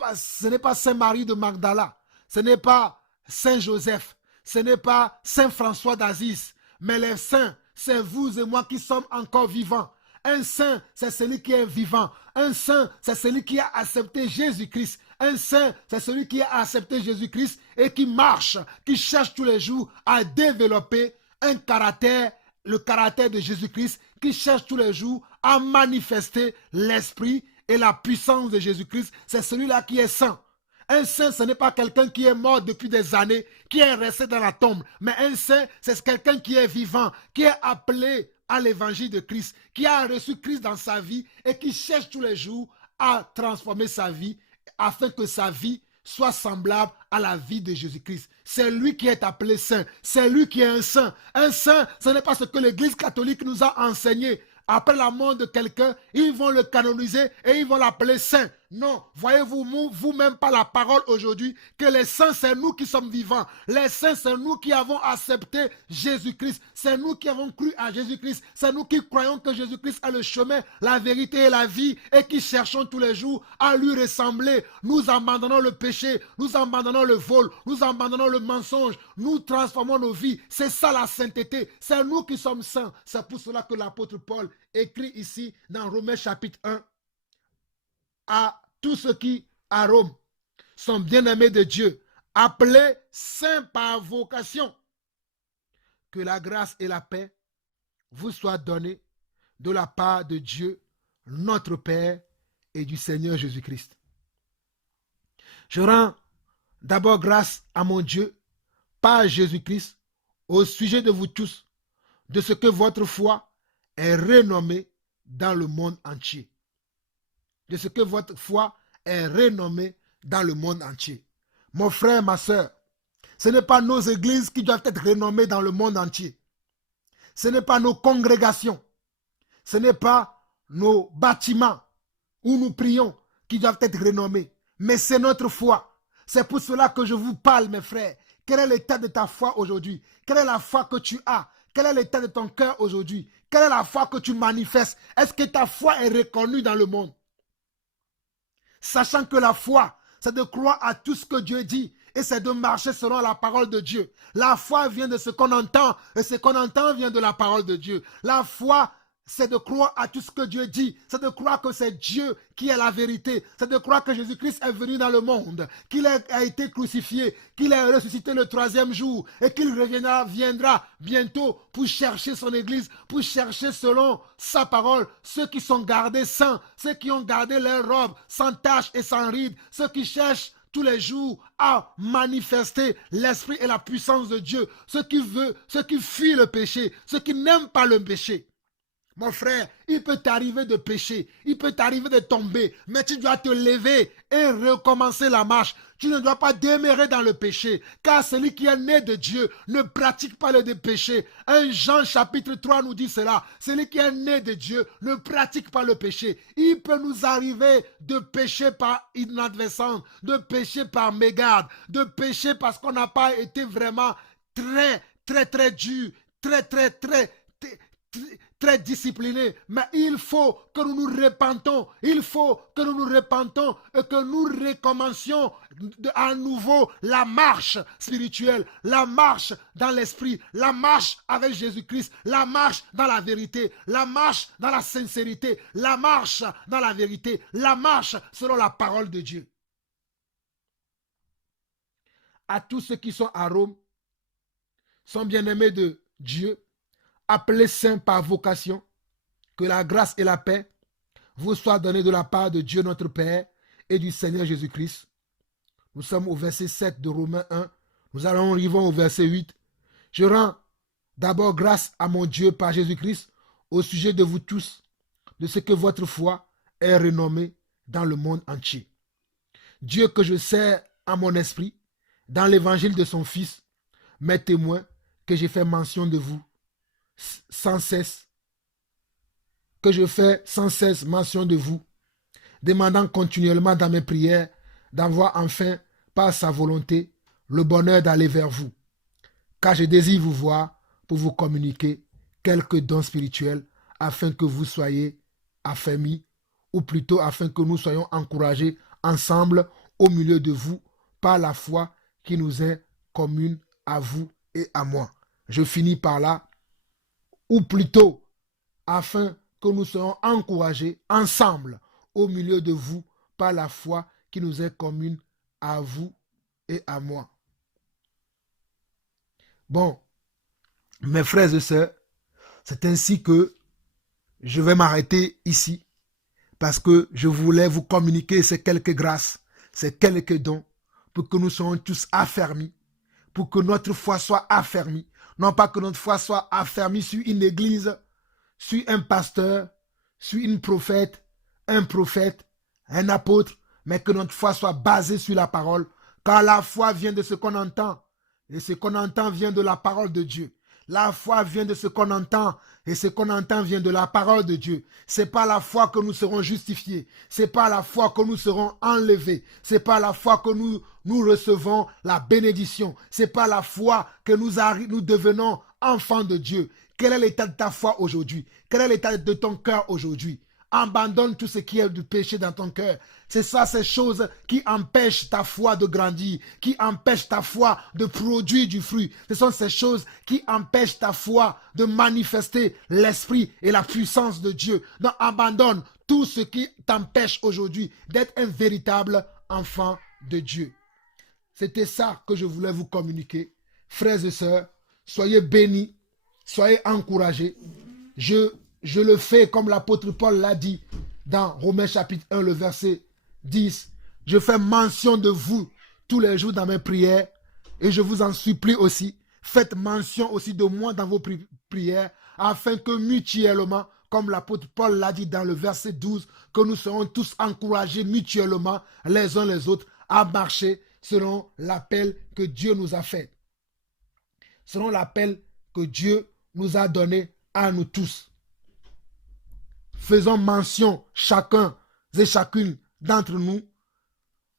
pas Saint-Marie de Magdala, ce n'est pas Saint-Joseph, ce n'est pas Saint-François d'Assise, mais les saints, c'est vous et moi qui sommes encore vivants. Un saint, c'est celui qui est vivant. Un saint, c'est celui qui a accepté Jésus-Christ. Un saint, c'est celui qui a accepté Jésus-Christ et qui marche, qui cherche tous les jours à développer un caractère, le caractère de Jésus-Christ, qui cherche tous les jours à manifester l'esprit et la puissance de Jésus-Christ. C'est celui-là qui est saint. Un saint, ce n'est pas quelqu'un qui est mort depuis des années, qui est resté dans la tombe. Mais un saint, c'est quelqu'un qui est vivant, qui est appelé à l'évangile de Christ, qui a reçu Christ dans sa vie et qui cherche tous les jours à transformer sa vie afin que sa vie soit semblable à la vie de Jésus-Christ. C'est lui qui est appelé saint. C'est lui qui est un saint. Un saint, ce n'est pas ce que l'Église catholique nous a enseigné. Après la mort de quelqu'un, ils vont le canoniser et ils vont l'appeler saint. Non, voyez-vous vous-même par la parole aujourd'hui que les saints, c'est nous qui sommes vivants. Les saints, c'est nous qui avons accepté Jésus-Christ. C'est nous qui avons cru à Jésus-Christ. C'est nous qui croyons que Jésus-Christ est le chemin, la vérité et la vie et qui cherchons tous les jours à lui ressembler. Nous abandonnons le péché, nous abandonnons le vol, nous abandonnons le mensonge, nous transformons nos vies. C'est ça la sainteté. C'est nous qui sommes saints. C'est pour cela que l'apôtre Paul écrit ici dans Romains chapitre 1 à tous ceux qui, à Rome, sont bien-aimés de Dieu, appelés saints par vocation. Que la grâce et la paix vous soient données de la part de Dieu, notre Père, et du Seigneur Jésus-Christ. Je rends d'abord grâce à mon Dieu, par Jésus-Christ, au sujet de vous tous, de ce que votre foi est renommée dans le monde entier. De ce que votre foi est renommée dans le monde entier. Mon frère, ma soeur, ce n'est pas nos églises qui doivent être renommées dans le monde entier. Ce n'est pas nos congrégations. Ce n'est pas nos bâtiments où nous prions qui doivent être renommés. Mais c'est notre foi. C'est pour cela que je vous parle, mes frères. Quel est l'état de ta foi aujourd'hui? Quelle est la foi que tu as? Quel est l'état de ton cœur aujourd'hui? Quelle est la foi que tu manifestes? Est-ce que ta foi est reconnue dans le monde? Sachant que la foi, c'est de croire à tout ce que Dieu dit et c'est de marcher selon la parole de Dieu. La foi vient de ce qu'on entend et ce qu'on entend vient de la parole de Dieu. La foi, c'est de croire à tout ce que Dieu dit. C'est de croire que c'est Dieu qui est la vérité. C'est de croire que Jésus-Christ est venu dans le monde, qu'il a été crucifié, qu'il est ressuscité le troisième jour et qu'il viendra bientôt pour chercher son église, pour chercher selon sa parole ceux qui sont gardés saints, ceux qui ont gardé leurs robes sans tache et sans ride, ceux qui cherchent tous les jours à manifester l'esprit et la puissance de Dieu, ceux qui fuient le péché, ceux qui n'aiment pas le péché. Mon frère, il peut t'arriver de pécher, il peut t'arriver de tomber, mais tu dois te lever et recommencer la marche. Tu ne dois pas demeurer dans le péché, car celui qui est né de Dieu ne pratique pas le péché. 1 Jean chapitre 3 nous dit cela. Celui qui est né de Dieu ne pratique pas le péché. Il peut nous arriver de pécher par inadvertance, de pécher par mégarde, de pécher parce qu'on n'a pas été vraiment très dur, très discipliné, mais il faut que nous nous repentons, il faut que nous nous repentons et que nous recommencions à nouveau la marche spirituelle, la marche dans l'esprit, la marche avec Jésus-Christ, la marche dans la vérité, la marche dans la sincérité, la marche dans la vérité, la marche selon la parole de Dieu. À tous ceux qui sont à Rome, sont bien-aimés de Dieu, appelés saints par vocation, que la grâce et la paix vous soient données de la part de Dieu notre Père et du Seigneur Jésus-Christ. Nous sommes au verset 7 de Romains 1. Nous arrivons au verset 8. Je rends d'abord grâce à mon Dieu par Jésus-Christ au sujet de vous tous, de ce que votre foi est renommée dans le monde entier. Dieu que je sers à mon esprit, dans l'évangile de son Fils, m'est témoin que j'ai fait mention de vous sans cesse, que je fais sans cesse mention de vous, demandant continuellement dans mes prières d'avoir enfin, par sa volonté, le bonheur d'aller vers vous. Car je désire vous voir pour vous communiquer quelques dons spirituels afin que vous soyez affermis, ou plutôt afin que nous soyons encouragés ensemble au milieu de vous par la foi qui nous est commune à vous et à moi. Je finis par là, ou plutôt afin que nous soyons encouragés ensemble au milieu de vous par la foi qui nous est commune à vous et à moi. Bon, mes frères et sœurs, c'est ainsi que je vais m'arrêter ici parce que je voulais vous communiquer ces quelques grâces, ces quelques dons pour que nous soyons tous affermis, pour que notre foi soit affermie. Non pas que notre foi soit affermie sur une église, sur un pasteur, sur une prophète, un apôtre, mais que notre foi soit basée sur la parole, car la foi vient de ce qu'on entend, et ce qu'on entend vient de la parole de Dieu. La foi vient de ce qu'on entend, et ce qu'on entend vient de la parole de Dieu. C'est pas la foi que nous serons justifiés, c'est pas la foi que nous serons enlevés, c'est pas la foi que nous recevons la bénédiction, c'est pas la foi que nous devenons enfants de Dieu. Quel est l'état de ta foi aujourd'hui? Quel est l'état de ton cœur aujourd'hui? Abandonne tout ce qui est du péché dans ton cœur. C'est ça, ces choses qui empêchent ta foi de grandir, qui empêchent ta foi de produire du fruit. Ce sont ces choses qui empêchent ta foi de manifester l'esprit et la puissance de Dieu. Donc abandonne tout ce qui t'empêche aujourd'hui d'être un véritable enfant de Dieu. C'était ça que je voulais vous communiquer. Frères et sœurs, soyez bénis, soyez encouragés. Je le fais comme l'apôtre Paul l'a dit dans Romains chapitre 1, le verset 10. Je fais mention de vous tous les jours dans mes prières et je vous en supplie aussi. Faites mention aussi de moi dans vos prières afin que mutuellement, comme l'apôtre Paul l'a dit dans le verset 12, que nous serons tous encouragés mutuellement les uns les autres à marcher selon l'appel que Dieu nous a fait. Selon l'appel que Dieu nous a donné à nous tous. Faisons mention, chacun et chacune d'entre nous,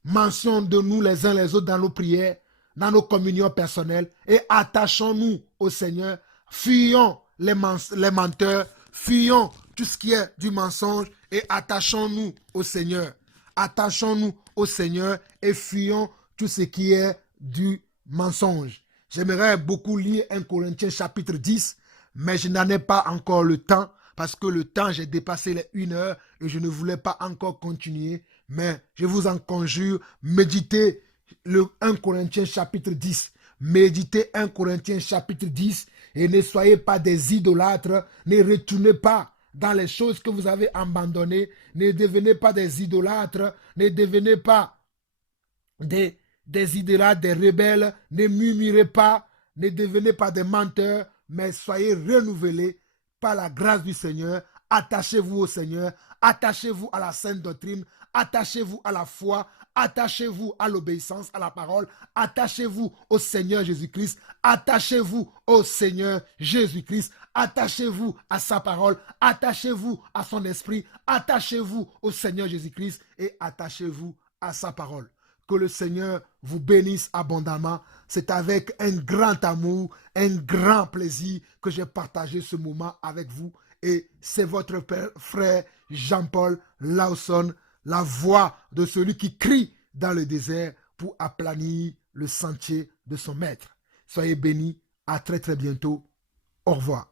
mention de nous les uns les autres dans nos prières, dans nos communions personnelles et attachons-nous au Seigneur. Fuyons les menteurs, fuyons tout ce qui est du mensonge et attachons-nous au Seigneur. Attachons-nous au Seigneur et fuyons tout ce qui est du mensonge. J'aimerais beaucoup lire 1 Corinthiens chapitre 10, mais je n'en ai pas encore le temps. Parce que le temps, j'ai dépassé les 1 heure et je ne voulais pas encore continuer. Mais je vous en conjure, méditez le 1 Corinthiens chapitre 10. Méditez 1 Corinthiens chapitre 10 et ne soyez pas des idolâtres. Ne retournez pas dans les choses que vous avez abandonnées. Ne devenez pas des idolâtres. Ne devenez pas des idolâtres, des rebelles. Ne murmurez pas. Ne devenez pas des menteurs. Mais soyez renouvelés par la grâce du Seigneur. Attachez-vous au Seigneur, attachez-vous à la sainte doctrine, attachez-vous à la foi, attachez-vous à l'obéissance, à la parole, attachez-vous au Seigneur Jésus-Christ, attachez-vous au Seigneur Jésus-Christ, attachez-vous à sa parole, attachez-vous à son esprit, attachez-vous au Seigneur Jésus-Christ et attachez-vous à sa parole. Que le Seigneur vous bénisse abondamment. C'est avec un grand amour, un grand plaisir que j'ai partagé ce moment avec vous. Et c'est votre frère Jean-Paul Lawson, la voix de celui qui crie dans le désert pour aplanir le sentier de son maître. Soyez bénis. À très très bientôt. Au revoir.